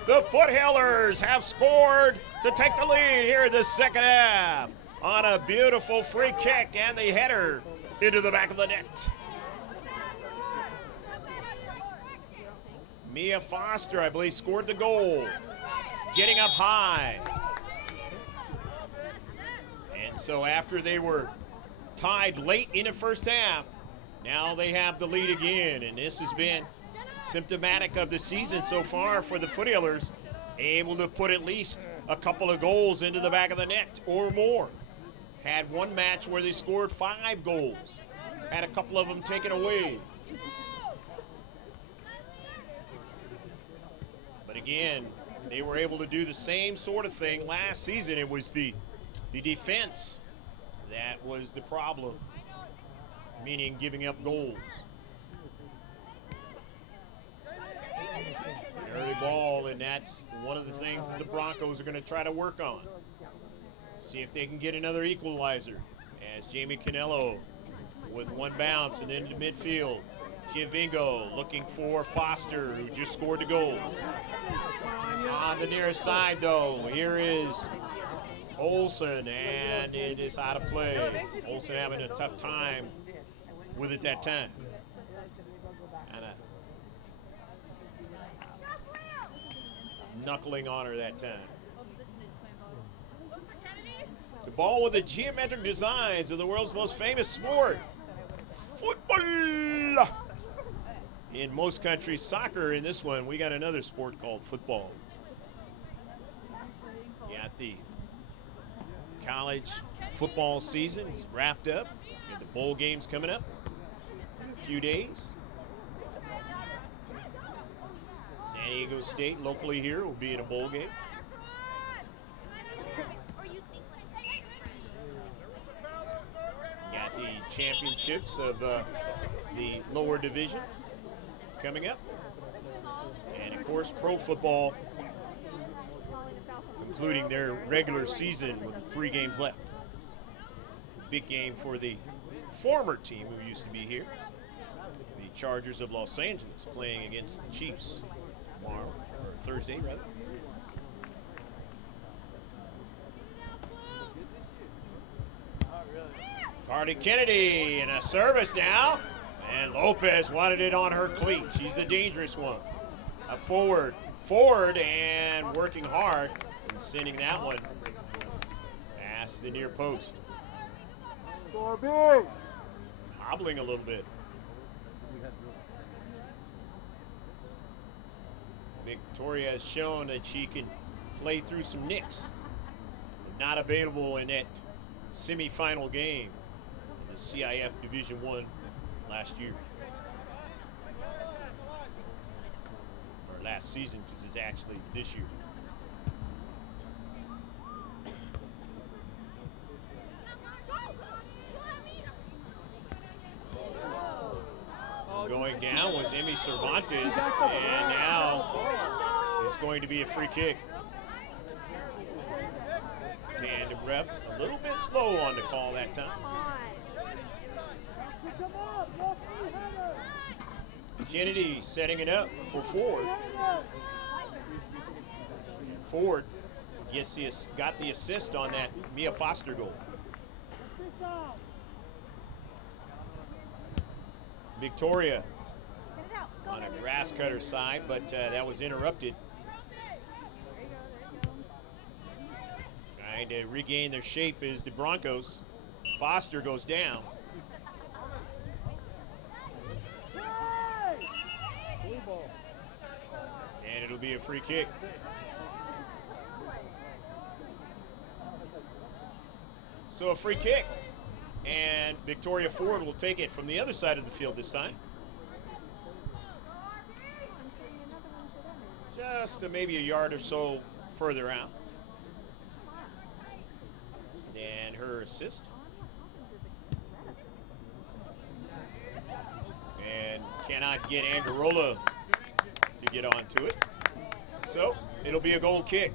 The Foothillers have scored to take the lead here in the second half on a beautiful free kick and the header into the back of the net. Mia Foster, I believe, scored the goal. Getting up high. And so after they were tied late in the first half, now they have the lead again. And this has been symptomatic of the season so far for the Foothillers, able to put at least a couple of goals into the back of the net or more. Had one match where they scored 5 goals. Had a couple of them taken away. But again, they were able to do the same sort of thing last season. It was the defense that was the problem, meaning giving up goals. An early ball, and that's one of the things that the Broncos are going to try to work on. See if they can get another equalizer. As Jamie Canello with one bounce and into midfield. Giovingo looking for Foster, who just scored the goal. On the nearest side, though, here is Olsen, and it is out of play. Olsen having a tough time with it that time. Kind of knuckling on her that time. The ball with the geometric designs of the world's most famous sport, football. In most countries, soccer. In this one, we got another sport called football. Got the college football season is wrapped up. Got the bowl games coming up in a few days. San Diego State, locally here, will be in a bowl game. Got the championships of the lower division coming up. And of course, pro football, including their regular season with 3 games left. Big game for the former team who used to be here, the Chargers of Los Angeles, playing against the Chiefs tomorrow, or Thursday rather. Cardi Kennedy in a service now, and Lopez wanted it on her cleat. She's the dangerous one. Up forward, and working hard and sending that one past the near post. Hobbling a little bit. Victoria has shown that she can play through some nicks. Not available in that semifinal game in the C.I.F. Division I last year. Or last season, because it's actually this year. Going down was Emmy Cervantes, and now it's going to be a free kick. Tandem ref a little bit slow on the call that time. Kennedy setting it up for Ford. Ford got the assist on that Mia Foster goal. Victoria on a grass cutter side, but that was interrupted. Trying to regain their shape is the Broncos. Foster goes down. And it'll be a free kick. So a free kick. And Victoria Ford will take it from the other side of the field this time. Just maybe a yard or so further out. And her assist. And cannot get Angarola to get onto it. So it'll be a goal kick.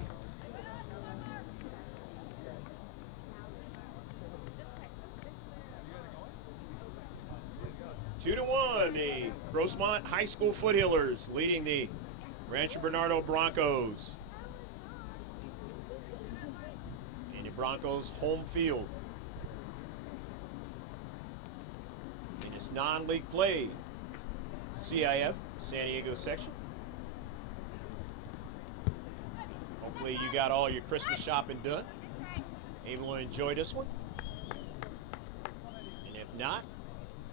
2-1, the Grossmont High School Foothillers leading the Rancho Bernardo Broncos. In the Broncos' home field. In this non-league play, C.I.F. San Diego section. Hopefully you got all your Christmas shopping done. Able to enjoy this one. And if not,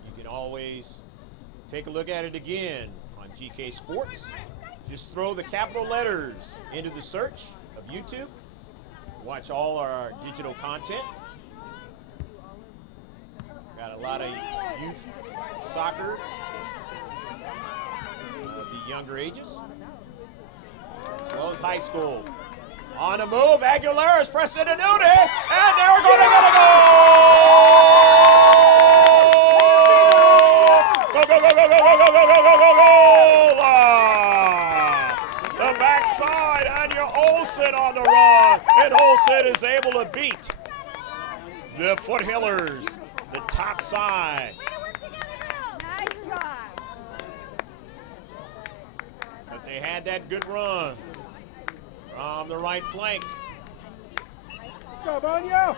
you can always take a look at it again on GK Sports. Just throw the capital letters into the search of YouTube. Watch all our digital content. Got a lot of youth soccer of the younger ages, as well as high school. On the move, Aguilera's pressing into duty, and they're going to get a goal! Go, go, go, go, go, go, go, go, go, go, go, go! The backside, Anya Olsen on the run, and Olsen is able to beat the Foothillers, the top side. Nice job. But they had that good run from the right flank. Go, Bonio!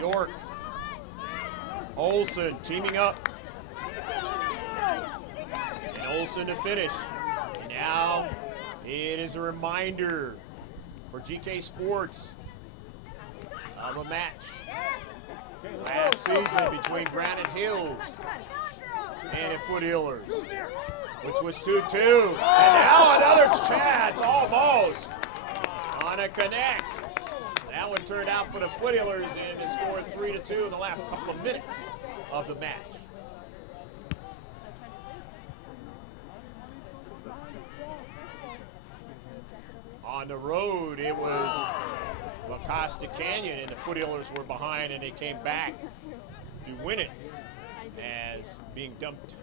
York Olsen teaming up. And Olsen to finish. And now it is a reminder for GK Sports of a match last season between Granite Hills and the Foothillers, which was 2-2. And now another chance, almost on a connect. That one turned out for the Foothillers and they scored 3-2 in the last couple of minutes of the match. On the road, it was Acosta Canyon, and the Foothillers were behind, and they came back to win it. As being dumped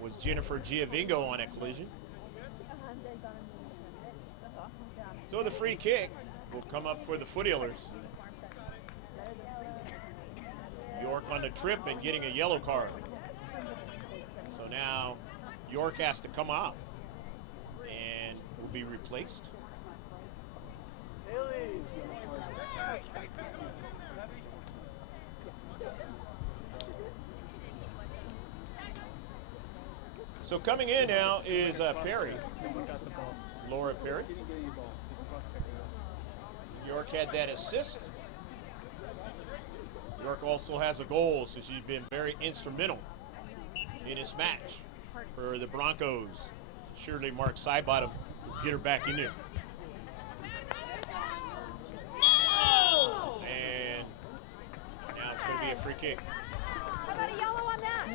was Jennifer Giovingo on a collision. So the free kick will come up for the Foothillers. York on the trip and getting a yellow card. So now York has to come out and will be replaced. So coming in now is Perry, Laura Perry. York had that assist. York also has a goal, so she's been very instrumental in this match for the Broncos. Surely Mark Sidebottom will get her back in there. And now it's going to be a free kick. How about a yellow on that?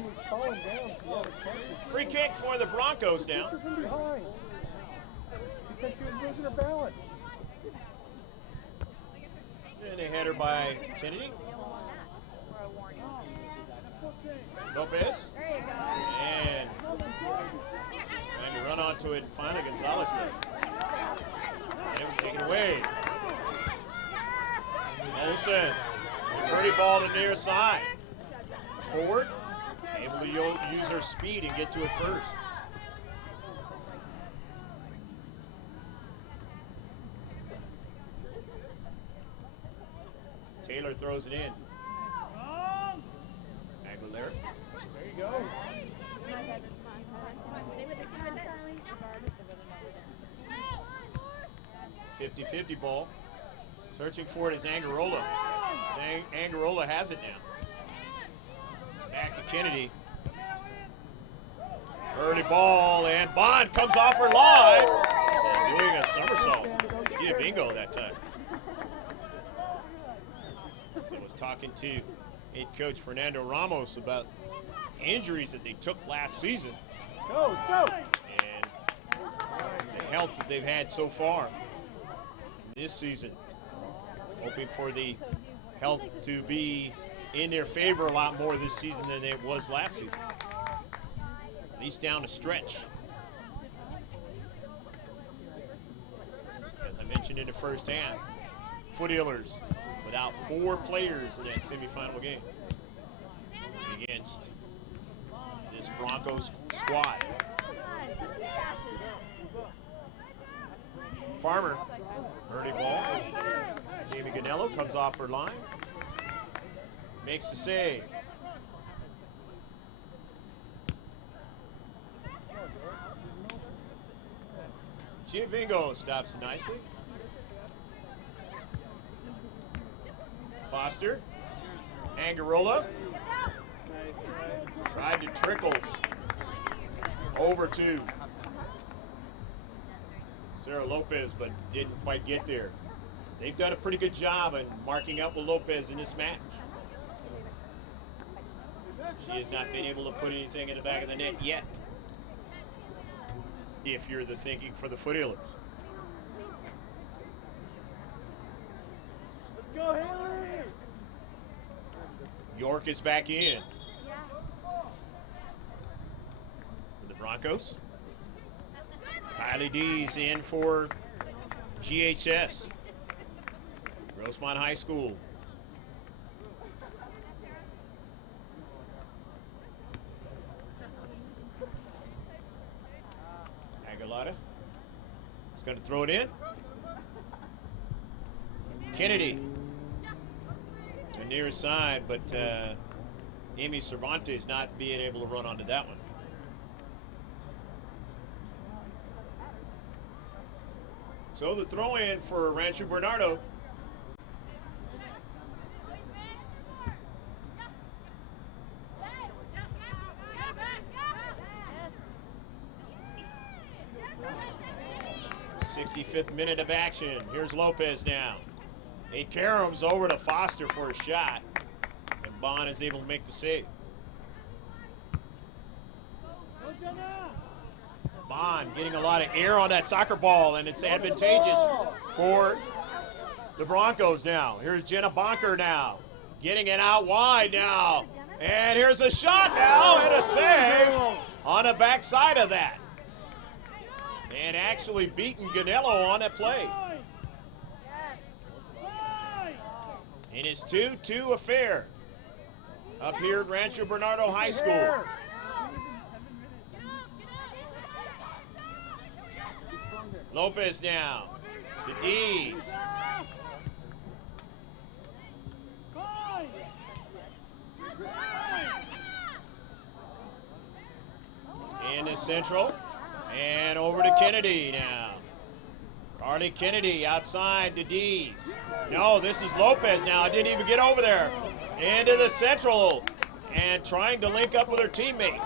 Free kick for the Broncos now. Because she was losing her balance. And they header by Kennedy. Lopez. There you go. And trying to run onto it, and finally Gonzalez does. And it was taken away. Olsen, birdie ball to the near side. Forward, able to use her speed and get to it first. Taylor throws it in. Aguilera. There you go. 50-50 ball. Searching for it is Angarola. Saying Angarola has it now. Back to Kennedy. Early ball, and Bond comes off her line. And doing a somersault. Yeah, bingo that time. So I was talking to head coach Fernando Ramos about injuries that they took last season. Go, go. And the health that they've had so far this season. Hoping for the health to be in their favor a lot more this season than it was last season. At least down the stretch. As I mentioned in the first half, Foothillers without 4 players in that semifinal game against this Broncos squad. Farmer, early ball. Jamie Ganello comes off her line, makes the save. Giovingo stops it nicely. Foster, Angarola, tried to trickle over to Sarah Lopez, but didn't quite get there. They've done a pretty good job in marking up with Lopez in this match. She has not been able to put anything in the back of the net yet, if you're the thinking for the Foothillers. Let's go, Haley! York is back in. For the Broncos. Kylie D's in for GHS. Grossmont High School. Aguilera is going to throw it in. Kennedy, the near side, but Amy Cervantes not being able to run onto that one. So the throw in for Rancho Bernardo. Yes. 65th minute of action. Here's Lopez now. He caroms over to Foster for a shot, and Bond is able to make the save. Bond getting a lot of air on that soccer ball, and it's advantageous for the Broncos now. Here's Jenna Bonker now, getting it out wide now. And here's a shot now, and a save on the backside of that. And actually beating Ganello on that play. It is 2-2 affair up here at Rancho Bernardo High School. Lopez now to Dees. Into Central and over to Kennedy now. Carly Kennedy outside to Dees. No, this is Lopez now. Didn't even get over there. Into the Central and trying to link up with her teammate.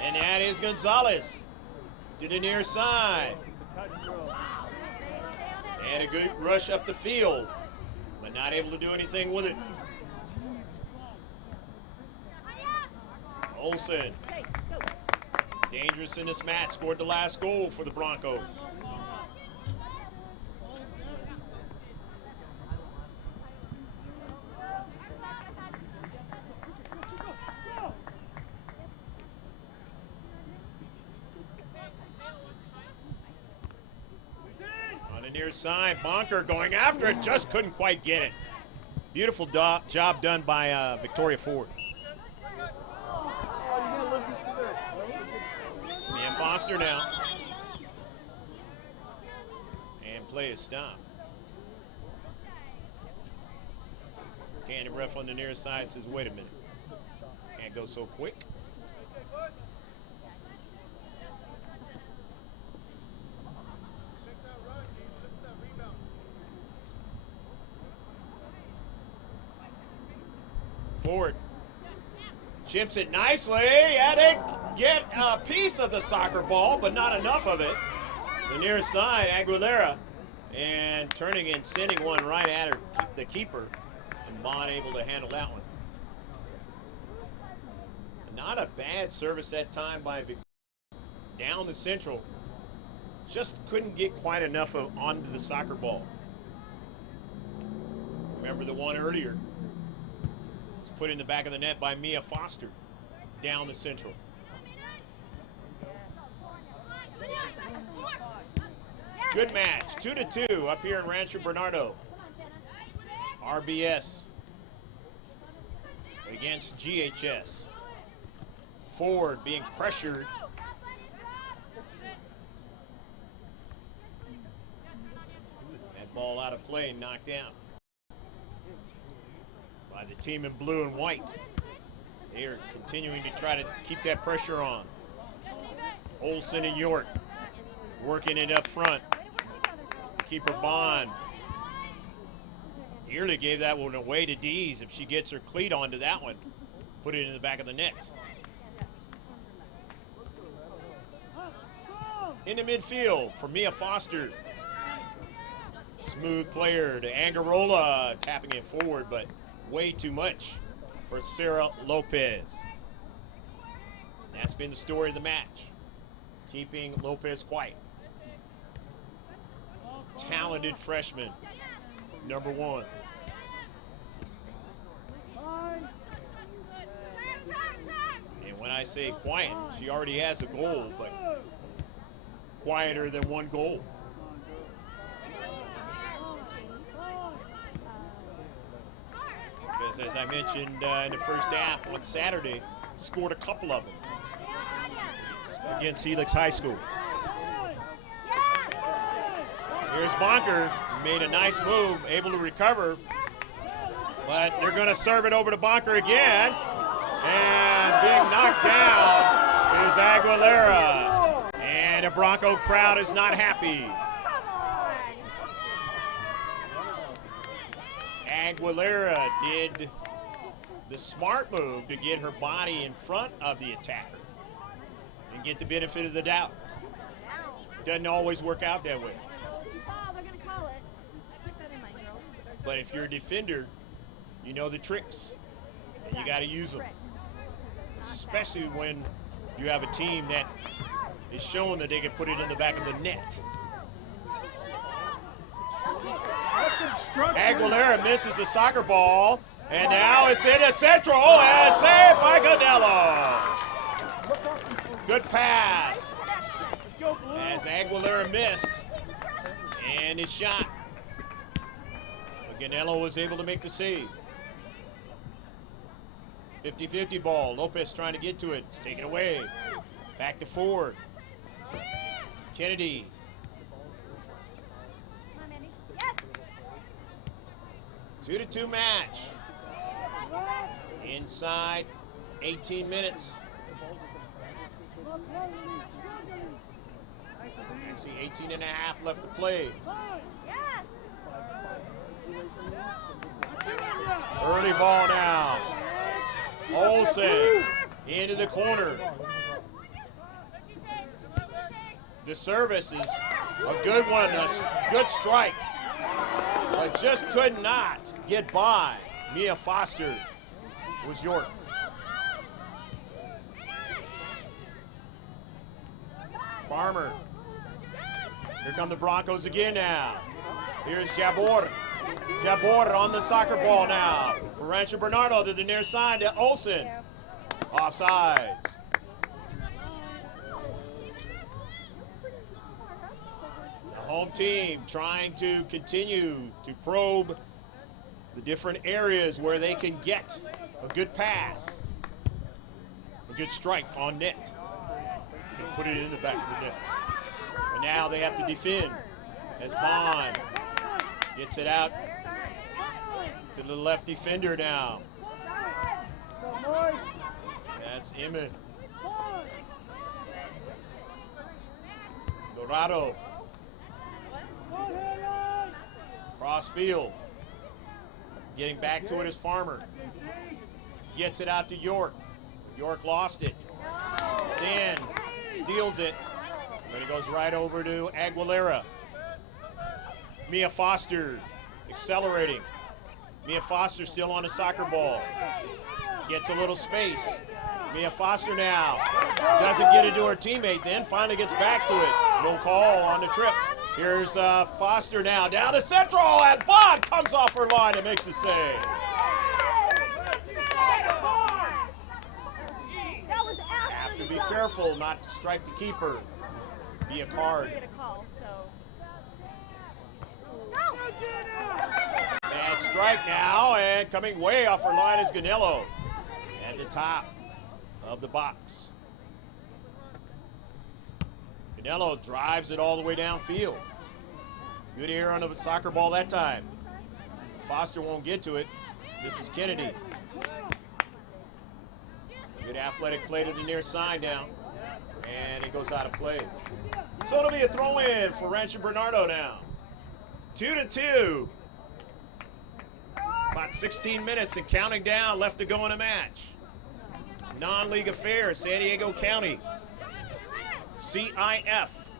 And that is Gonzalez to the near side. And a good rush up the field, but not able to do anything with it. Olsen, dangerous in this match, scored the last goal for the Broncos. Near side, Bonker going after it, just couldn't quite get it. Beautiful job done by Victoria Ford. Mia Foster now. And play is stopped. Tandem ref on the near side says, wait a minute. Can't go so quick. Ford chips it nicely, and they get a piece of the soccer ball, but not enough of it. The near side, Aguilera, and turning and sending one right at her, the keeper, and Bond able to handle that one. Not a bad service that time by Victoria. Down the Central, just couldn't get quite enough onto the soccer ball. Remember the one earlier? Put in the back of the net by Mia Foster, down the Central. Good match, 2-2 up here in Rancho Bernardo. RBS against GHS. Ford being pressured. That ball out of play, knocked down by the team in blue and white. They are continuing to try to keep that pressure on. Olsen and York working it up front. Keeper Bond nearly gave that one away to Dees. If she gets her cleat onto that one, put it in the back of the net. In the midfield for Mia Foster. Smooth player to Angarola, tapping it forward, but way too much for Sarah Lopez. That's been the story of the match, keeping Lopez quiet. Talented freshman, number 1. And when I say quiet, she already has a goal, but quieter than one goal. Because as I mentioned in the first half on Saturday, scored a couple of them against Helix High School. Here's Bonker, made a nice move, able to recover, but they're going to serve it over to Bonker again. And being knocked down is Aguilera. And the Bronco crowd is not happy. Aguilera did the smart move to get her body in front of the attacker and get the benefit of the doubt. Doesn't always work out that way. But if you're a defender, you know the tricks, and you got to use them, especially when you have a team that is showing that they can put it in the back of the net. Aguilera misses the soccer ball, and now it's in a central, and saved by Ganello. Good pass as Aguilera missed, and his shot. But Ganello was able to make the save. 50-50 ball. Lopez trying to get to it. It's taken away. Back to forward. Kennedy. 2-2 match. Inside 18 minutes. Actually 18 and a half left to play. Early ball now. Olsen into the corner. The service is a good one, a good strike, but just could not get by. Mia Foster was York. Farmer. Here come the Broncos again now. Here's Jabor. Jabor on the soccer ball now. For Rancho Bernardo to the near side to Olsen. Offsides. The home team trying to continue to probe the different areas where they can get a good pass, a good strike on net, and put it in the back of the net. And now they have to defend as Bond gets it out to the left defender now. That's Emmett. Dorado. Cross field. Getting back to it is Farmer. Gets it out to York. York lost it. Dan steals it. But it goes right over to Aguilera. Mia Foster accelerating. Mia Foster still on the soccer ball. Gets a little space. Mia Foster now doesn't get it to her teammate, then finally gets back to it. No call on the trip. Here's Foster now down the central, and Bond comes off her line and makes a save. Have to be careful not to strike the keeper. Be a card. Bad strike now, and coming way off her line is Ganello at the top of the box. Ganello drives it all the way downfield. Good air on the soccer ball that time. Foster won't get to it. This is Kennedy. Good athletic play to the near side now. And it goes out of play. So it'll be a throw-in for Rancho Bernardo now. 2-2. About 16 minutes and counting down left to go in a match. Non-league affair, San Diego County. C.I.F,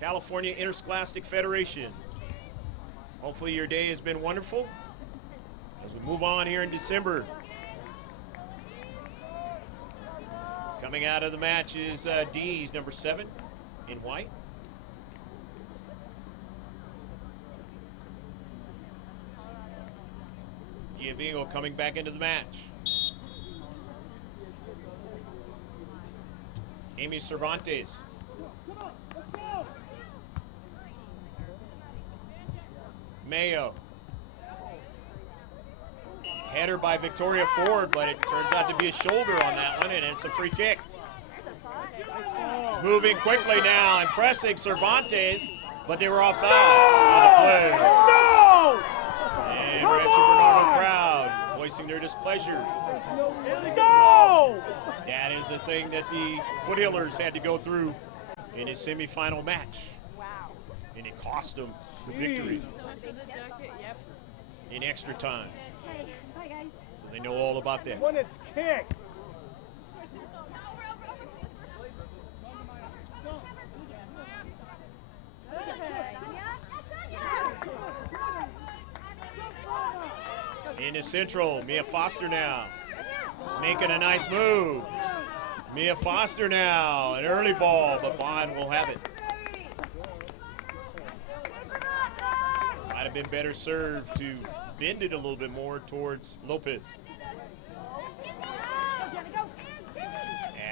California Interscholastic Federation. Hopefully your day has been wonderful as we move on here in December. Coming out of the match is D's number 7 in white. Giavingo coming back into the match. Amy Cervantes. Mayo. Header by Victoria Ford, but it turns out to be a shoulder on that one, and it's a free kick. Moving quickly now and pressing Cervantes, but they were offside on the play. And Rancho Bernardo crowd voicing their displeasure. Here we go! That is the thing that the Foothillers had to go through in his semifinal match. Wow. And it cost them the victory in extra time. Hey, bye guys. So they know all about that. When it's kicked. In the central, Mia Foster now. Making a nice move. Mia Foster now, an early ball, but Bond will have it. Might have been better served to bend it a little bit more towards Lopez.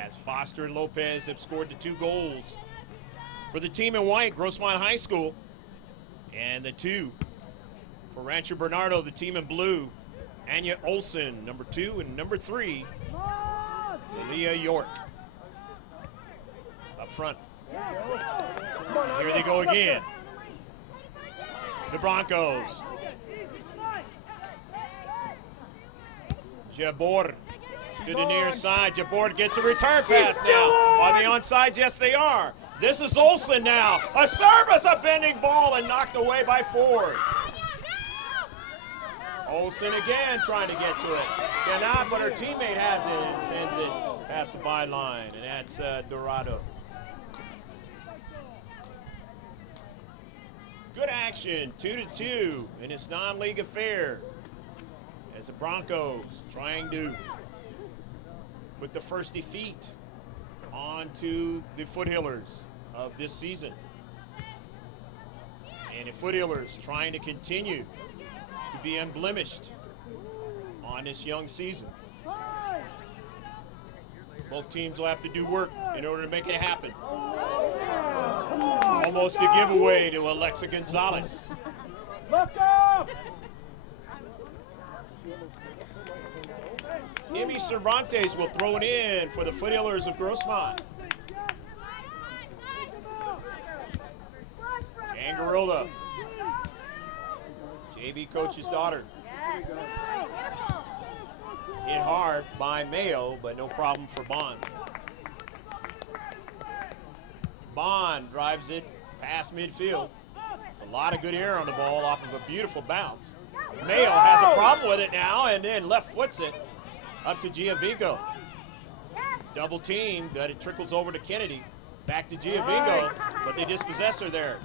As Foster and Lopez have scored the 2 goals for the team in white, Grossmont High School, and the 2 for Rancho Bernardo, the team in blue, Anya Olson, number 2, and number 3, Leah York. Up front. Here they go again. The Broncos. Jabor to the near side. Jabor gets a return pass now. Are they onside? Yes, they are. This is Olson now. A service, a bending ball, and knocked away by Ford. Olson again trying to get to it. Cannot, but her teammate has it and sends it past the byline, and that's Dorado. Good action, 2-2 in this non-league affair as the Broncos trying to put the first defeat onto the Foothillers of this season. And the Foothillers trying to continue to be unblemished on this young season. Both teams will have to do work in order to make it happen. Almost a giveaway to Alexa Gonzalez. Amy Cervantes will throw it in for the Foothillers of Grossmont. Angarola, JV coach's daughter. Hit hard by Mayo, but no problem for Bond. Bond drives it past midfield. It's a lot of good air on the ball off of a beautiful bounce. Mayo has a problem with it now and then left foots it up to Giavingo. Double team, but it trickles over to Kennedy. Back to Giavingo, but they dispossess her there.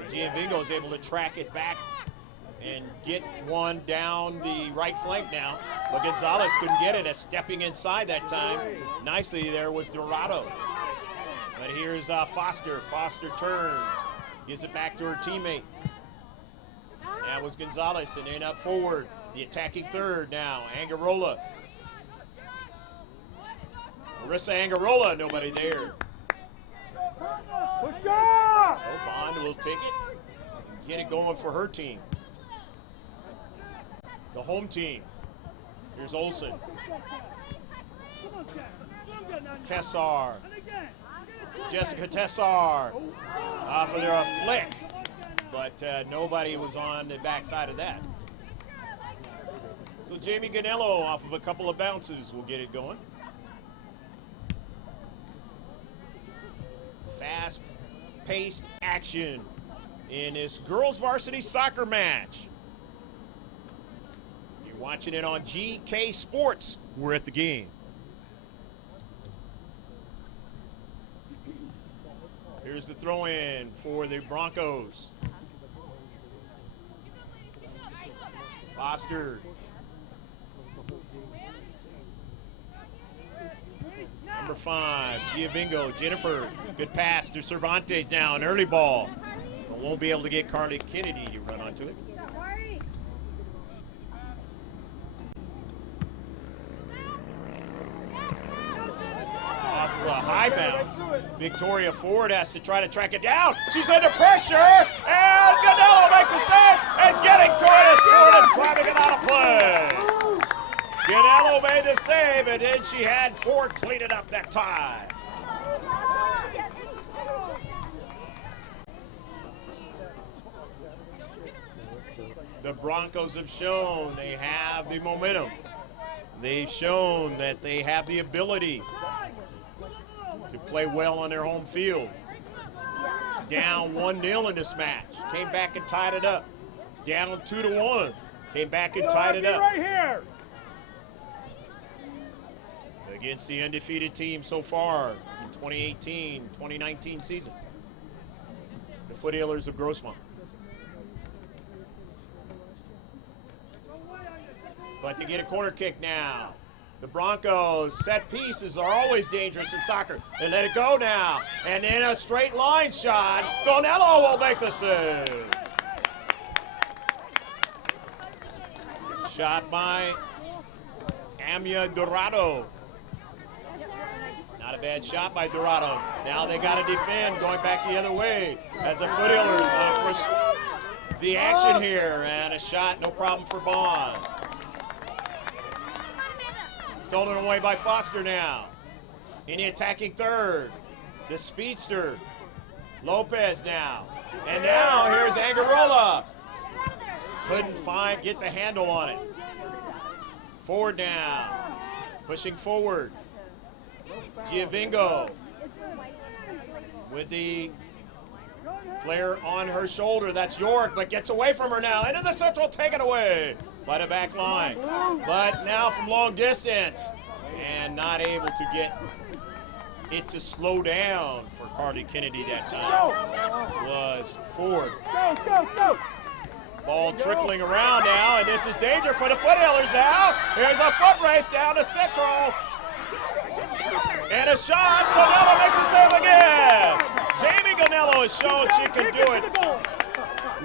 And Giavingo is able to track it back and get one down the right flank now. But Gonzalez couldn't get it as stepping inside that time. Nicely there was Dorado. But here's Foster. Foster turns, gives it back to her teammate. That was Gonzalez, and then up forward, the attacking third now, Angarola. Marissa Angarola, nobody there. So Bond will take it and get it going for her team. The home team. Here's Olson. Tessar. Jessica Tessar for their flick, but nobody was on the backside of that. So Jamie Ganello off of a couple of bounces will get it going. Fast-paced action in this girls varsity soccer match. You're watching it on GK Sports. We're at the game. Here's the throw-in for the Broncos. Foster. Number 5, Giavingo, Jennifer. Good pass to Cervantes now, an early ball. But won't be able to get Carly Kennedy to run onto it. Off of a high bounce. Victoria Ford has to try to track it down. She's under pressure, and Ganello makes a save, and getting Torres Ford and driving it out of play. Ganello made the save, and then she had Ford clean it up that time. The Broncos have shown they have the momentum. They've shown that they have the ability to play well on their home field. Down 1-0 in this match. Came back and tied it up. Down 2-1. Came back and tied it up. Right here. Against the undefeated team so far in 2018-2019 season. The Foothillers of Grossmont. But to get a corner kick now. The Broncos set pieces are always dangerous in soccer. They let it go now. And then a straight line shot. Gonello will make the save. Shot by Amia Dorado. Not a bad shot by Dorado. Now they got to defend, going back the other way as the Foothillers want to push the action here. And a shot, no problem for Bond. Stolen away by Foster now. In the attacking third. The speedster. Lopez now. And now here's Angarola. Couldn't get the handle on it. Forward now. Pushing forward. Giovingo with the player on her shoulder. That's York, but gets away from her now. Into the central, taken away by the back line. But now from long distance, and not able to get it to slow down for Carly Kennedy that time. Was Ford. Go. Ball trickling around now, and this is danger for the Foothillers now. Here's a foot race down to Central. And a shot, Gonello makes a save again. Jamie Gonello has shown she can do it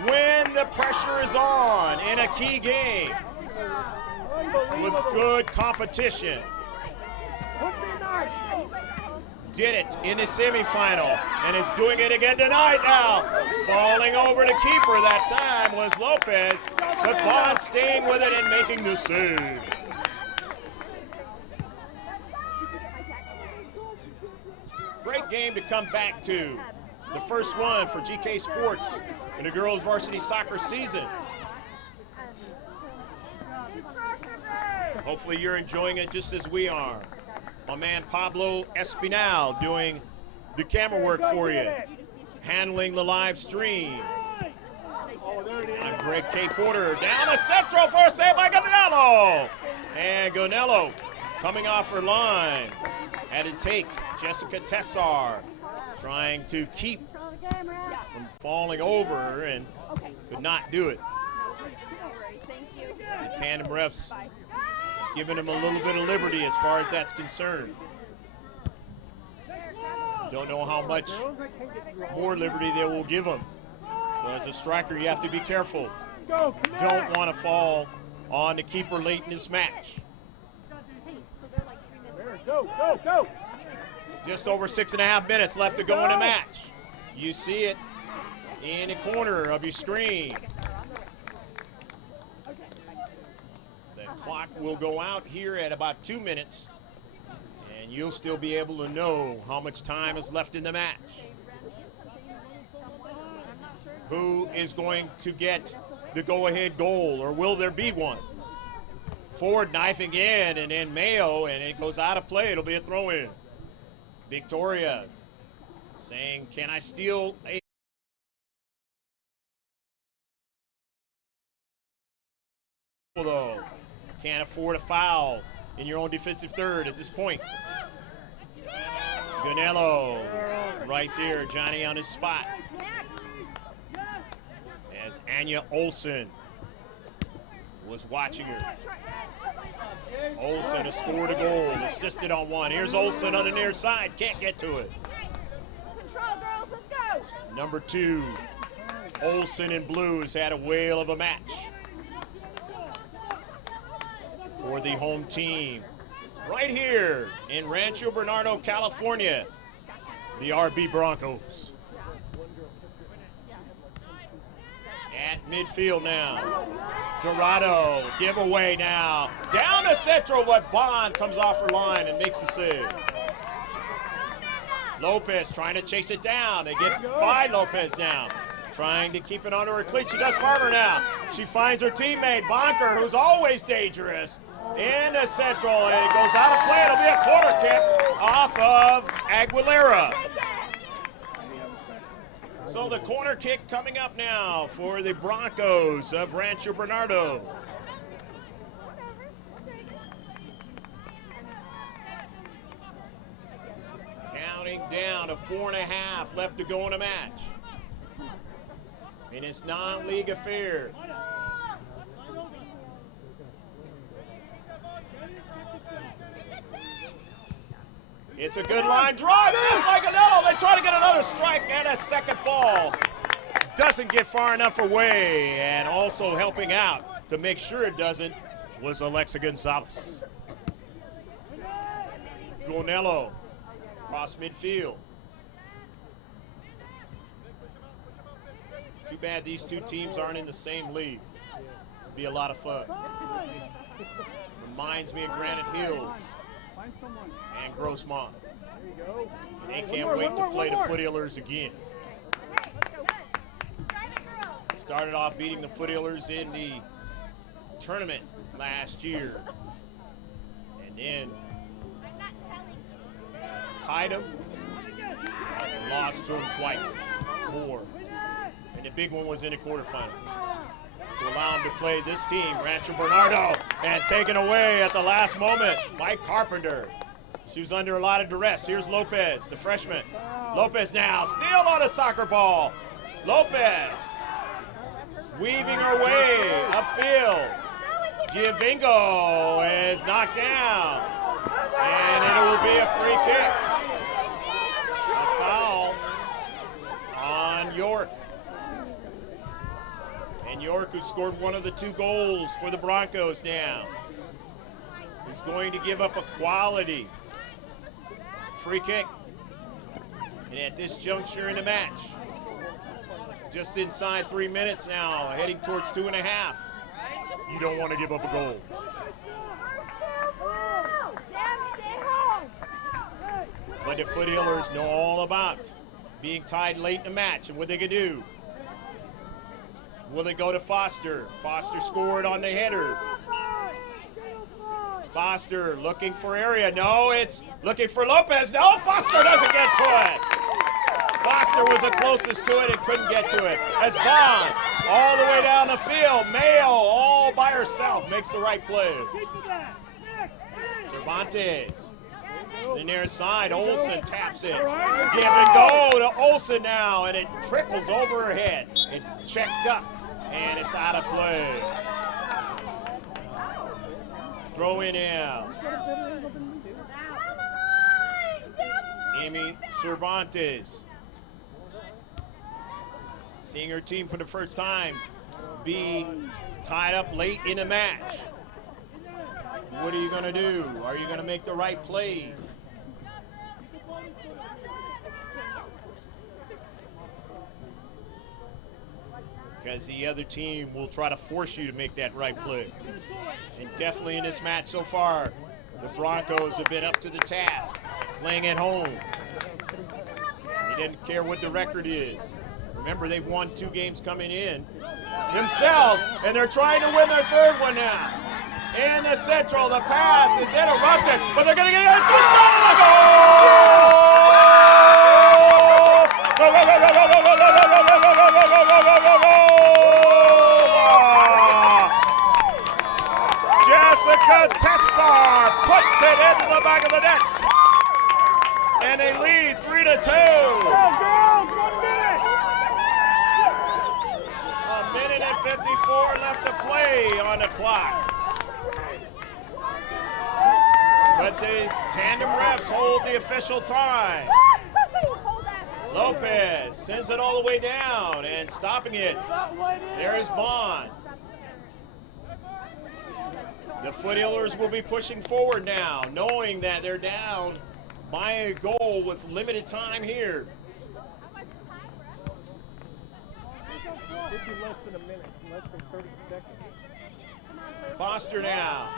when the pressure is on in a key game with good competition. Did it in the semifinal and is doing it again tonight now. Falling over the keeper that time was Lopez, but Bond staying with it and making the save. Great game to come back to. The first one for GK Sports in the girls varsity soccer season. Hopefully you're enjoying it just as we are. My man Pablo Espinal doing the camera work for you, handling the live stream. I'm Greg K. Porter, down the central for a save by Gonello. And Gonello coming off her line. Had to take Jessica Tessar, trying to keep from falling over and could not do it. The tandem refs giving him a little bit of liberty as far as that's concerned. Don't know how much more liberty they will give him. So as a striker, you have to be careful. Don't want to fall on the keeper late in this match. Go. Just over 6.5 minutes left to go in the match. You see it in the corner of your screen. The clock will go out here at about 2 minutes, and you'll still be able to know how much time is left in the match. Who is going to get the go-ahead goal, or will there be one? Ford knifing in, and then Mayo, and it goes out of play. It'll be a throw-in. Victoria saying, can I steal a though? Can't afford a foul in your own defensive third at this point. Gonello right there, Johnny on his spot. As Anya Olsen was watching her. Olsen has scored a goal, assisted on one. Here's Olsen on the near side, can't get to it. Control, girls, let's go. Number 2, Olsen in blue has had a whale of a match for the home team. Right here in Rancho Bernardo, California, the RB Broncos. At midfield now. Dorado, giveaway now. Down the central, but Bond comes off her line and makes the save. Lopez trying to chase it down. They get by Lopez now. Trying to keep it under her cleat. She does farther now. She finds her teammate, Bonker, who's always dangerous. In the central, and it goes out of play. It'll be a corner kick off of Aguilera. So the corner kick coming up now for the Broncos of Rancho Bernardo. Counting down to 4.5 left to go in a match. In its non-league affair. It's a good line drive. There's Michaeletto. They try to get another strike and a second ball. Doesn't get far enough away. And also helping out to make sure it doesn't was Alexa Gonzalez. Gonello across midfield. Too bad these two teams aren't in the same league. It'd be a lot of fun. Reminds me of Granite Hills and Grossmont. And they can't wait to play the Foothillers again. Started off beating the Foothillers in the tournament last year. And then tied them and lost to them twice more. And the big one was in the quarterfinal. To allow them to play this team, Rancho Bernardo, and taken away at the last moment by Carpenter. She was under a lot of duress. Here's Lopez, the freshman. Lopez now, steal on a soccer ball. Lopez weaving her way upfield. Giovingo is knocked down, and it will be a free kick. A foul on York. And York, who scored one of the 2 goals for the Broncos now, is going to give up a quality free kick. And at this juncture in the match, just inside 3 minutes now, heading towards 2.5, you don't want to give up a goal. But the Foothillers know all about being tied late in the match and what they can do. Will it go to Foster? Foster scored on the header. Foster looking for area. No, it's looking for Lopez. No, Foster doesn't get to it. Foster was the closest to it and couldn't get to it. As Bond all the way down the field. Mayo all by herself makes the right play. Cervantes. The near side, Olsen taps it. Give and go to Olsen now, and it trickles over her head. It checked up, and it's out of play. Throw in now. Amy Cervantes. Seeing her team for the first time be tied up late in a match. What are you going to do? Are you going to make the right play? Because the other team will try to force you to make that right play. And definitely in this match so far, the Broncos have been up to the task, playing at home. They didn't care what the record is. Remember, they've won 2 games coming in themselves, and they're trying to win their 3rd one now. In the central, the pass is interrupted, but they're going to get a good shot and a goal! Go, go, go, go, go, go, go, go, go, go, go, go, go, go, go, go, go, go! Jessica Tessar puts it into the back of the net. And they lead 3-2. A minute and 54 left to play on the clock. But the tandem refs hold the official time. Lopez sends it all the way down and stopping it. There is Bond. The Foothillers will be pushing forward now, knowing that they're down by a goal with limited time here. Less than a minute, less than 30 seconds. Foster now.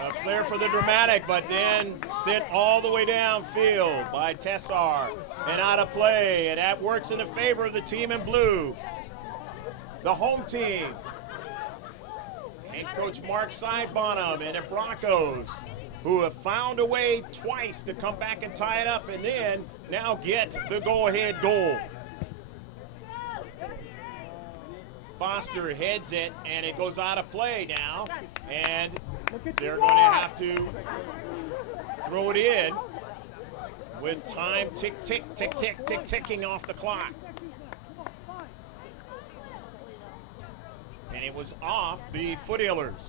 A flair for the dramatic, but then sent all the way downfield by Tessar and out of play, and that works in the favor of the team in blue. The home team Head coach Mark Sidebottom and the Broncos, who have found a way twice to come back and tie it up and then now get the go-ahead goal. Foster heads it, and it goes out of play now, and they're going to have to throw it in with time ticking off the clock. And it was off the Foothillers,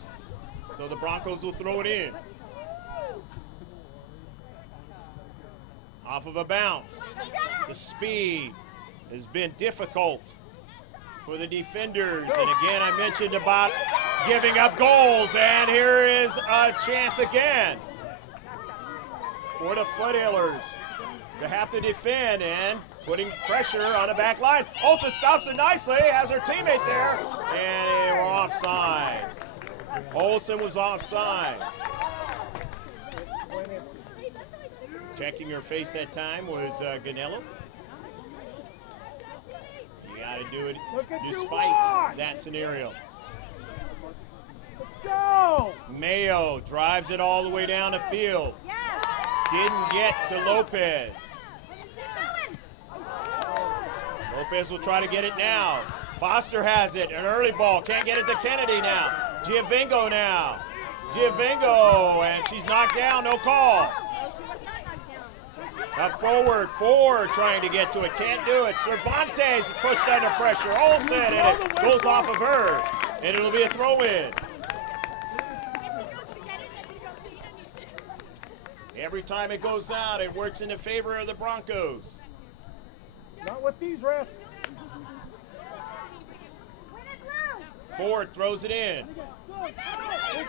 so the Broncos will throw it in. Off of a bounce. The speed has been difficult for the defenders. And again, I mentioned about giving up goals, and here is a chance again for the Foothillers to have to defend and putting pressure on the back line. Olsen stops it nicely, has her teammate there, and they were offsides. Olsen was offsides. Checking her face that time was Ganello. You got to do it despite that scenario. Let's go! Mayo drives it all the way down the field. Didn't get to Lopez. Lopez will try to get it now. Foster has it, an early ball, can't get it to Kennedy now. Giovingo now. Giovingo, and she's knocked down, no call. Up forward, Ford trying to get to it, can't do it. Cervantes pushed under pressure, Olsen, and it goes off of her, and it'll be a throw-in. Every time it goes out, it works in the favor of the Broncos. Not with these refs. Ford throws it in.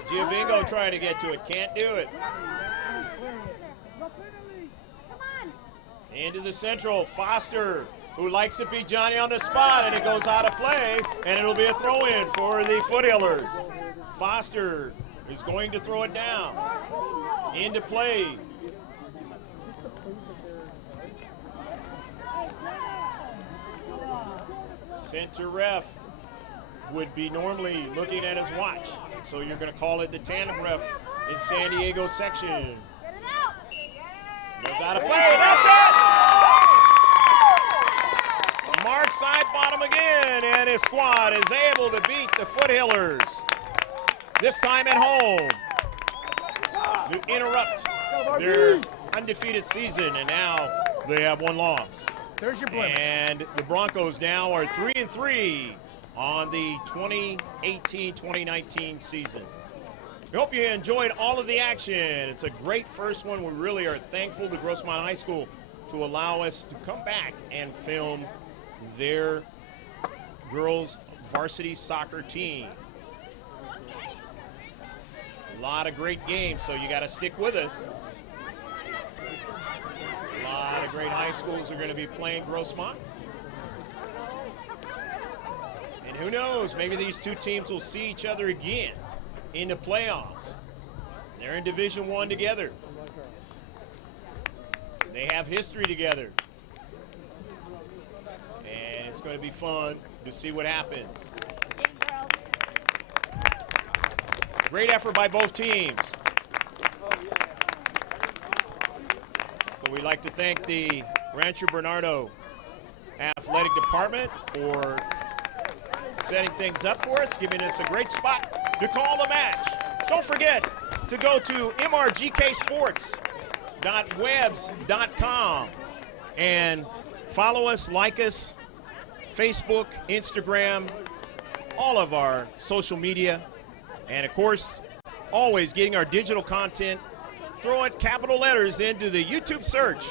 Giovingo trying to get to it, can't do it. Into the central, Foster, who likes to beat Johnny on the spot, and it goes out of play, and it'll be a throw-in for the Foothillers. Foster is going to throw it down. Into play. Center ref would be normally looking at his watch, so you're going to call it the tandem ref in San Diego section. Goes out of play, that's it! Mark Sidebottom again, and his squad is able to beat the Foothillers, this time at home, to interrupt their undefeated season, and now they have one loss. There's your blemish. And the Broncos now are 3-3 on the 2018-2019 season. We hope you enjoyed all of the action. It's a great first one. We really are thankful to Grossmont High School to allow us to come back and film their girls varsity soccer team. A lot of great games, so you got to stick with us. A lot of great high schools are going to be playing Grossmont. And who knows, maybe these two teams will see each other again in the playoffs. They're in Division I together. They have history together. And it's going to be fun to see what happens. Great effort by both teams. So we'd like to thank the Rancho Bernardo Athletic Department for setting things up for us, giving us a great spot to call the match. Don't forget to go to mrgksports.webs.com and follow us, like us, Facebook, Instagram, all of our social media, and of course, always getting our digital content. Throw it capital letters into the YouTube search.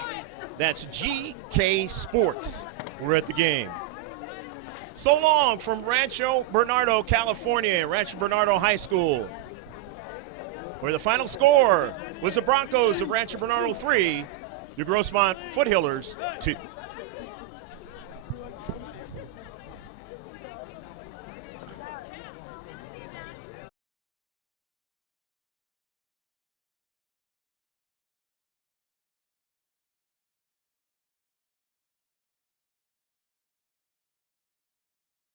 That's GK Sports. We're at the game. So long from Rancho Bernardo, California, Rancho Bernardo High School, where the final score was the Broncos of Rancho Bernardo 3, the Grossmont Foothillers 2.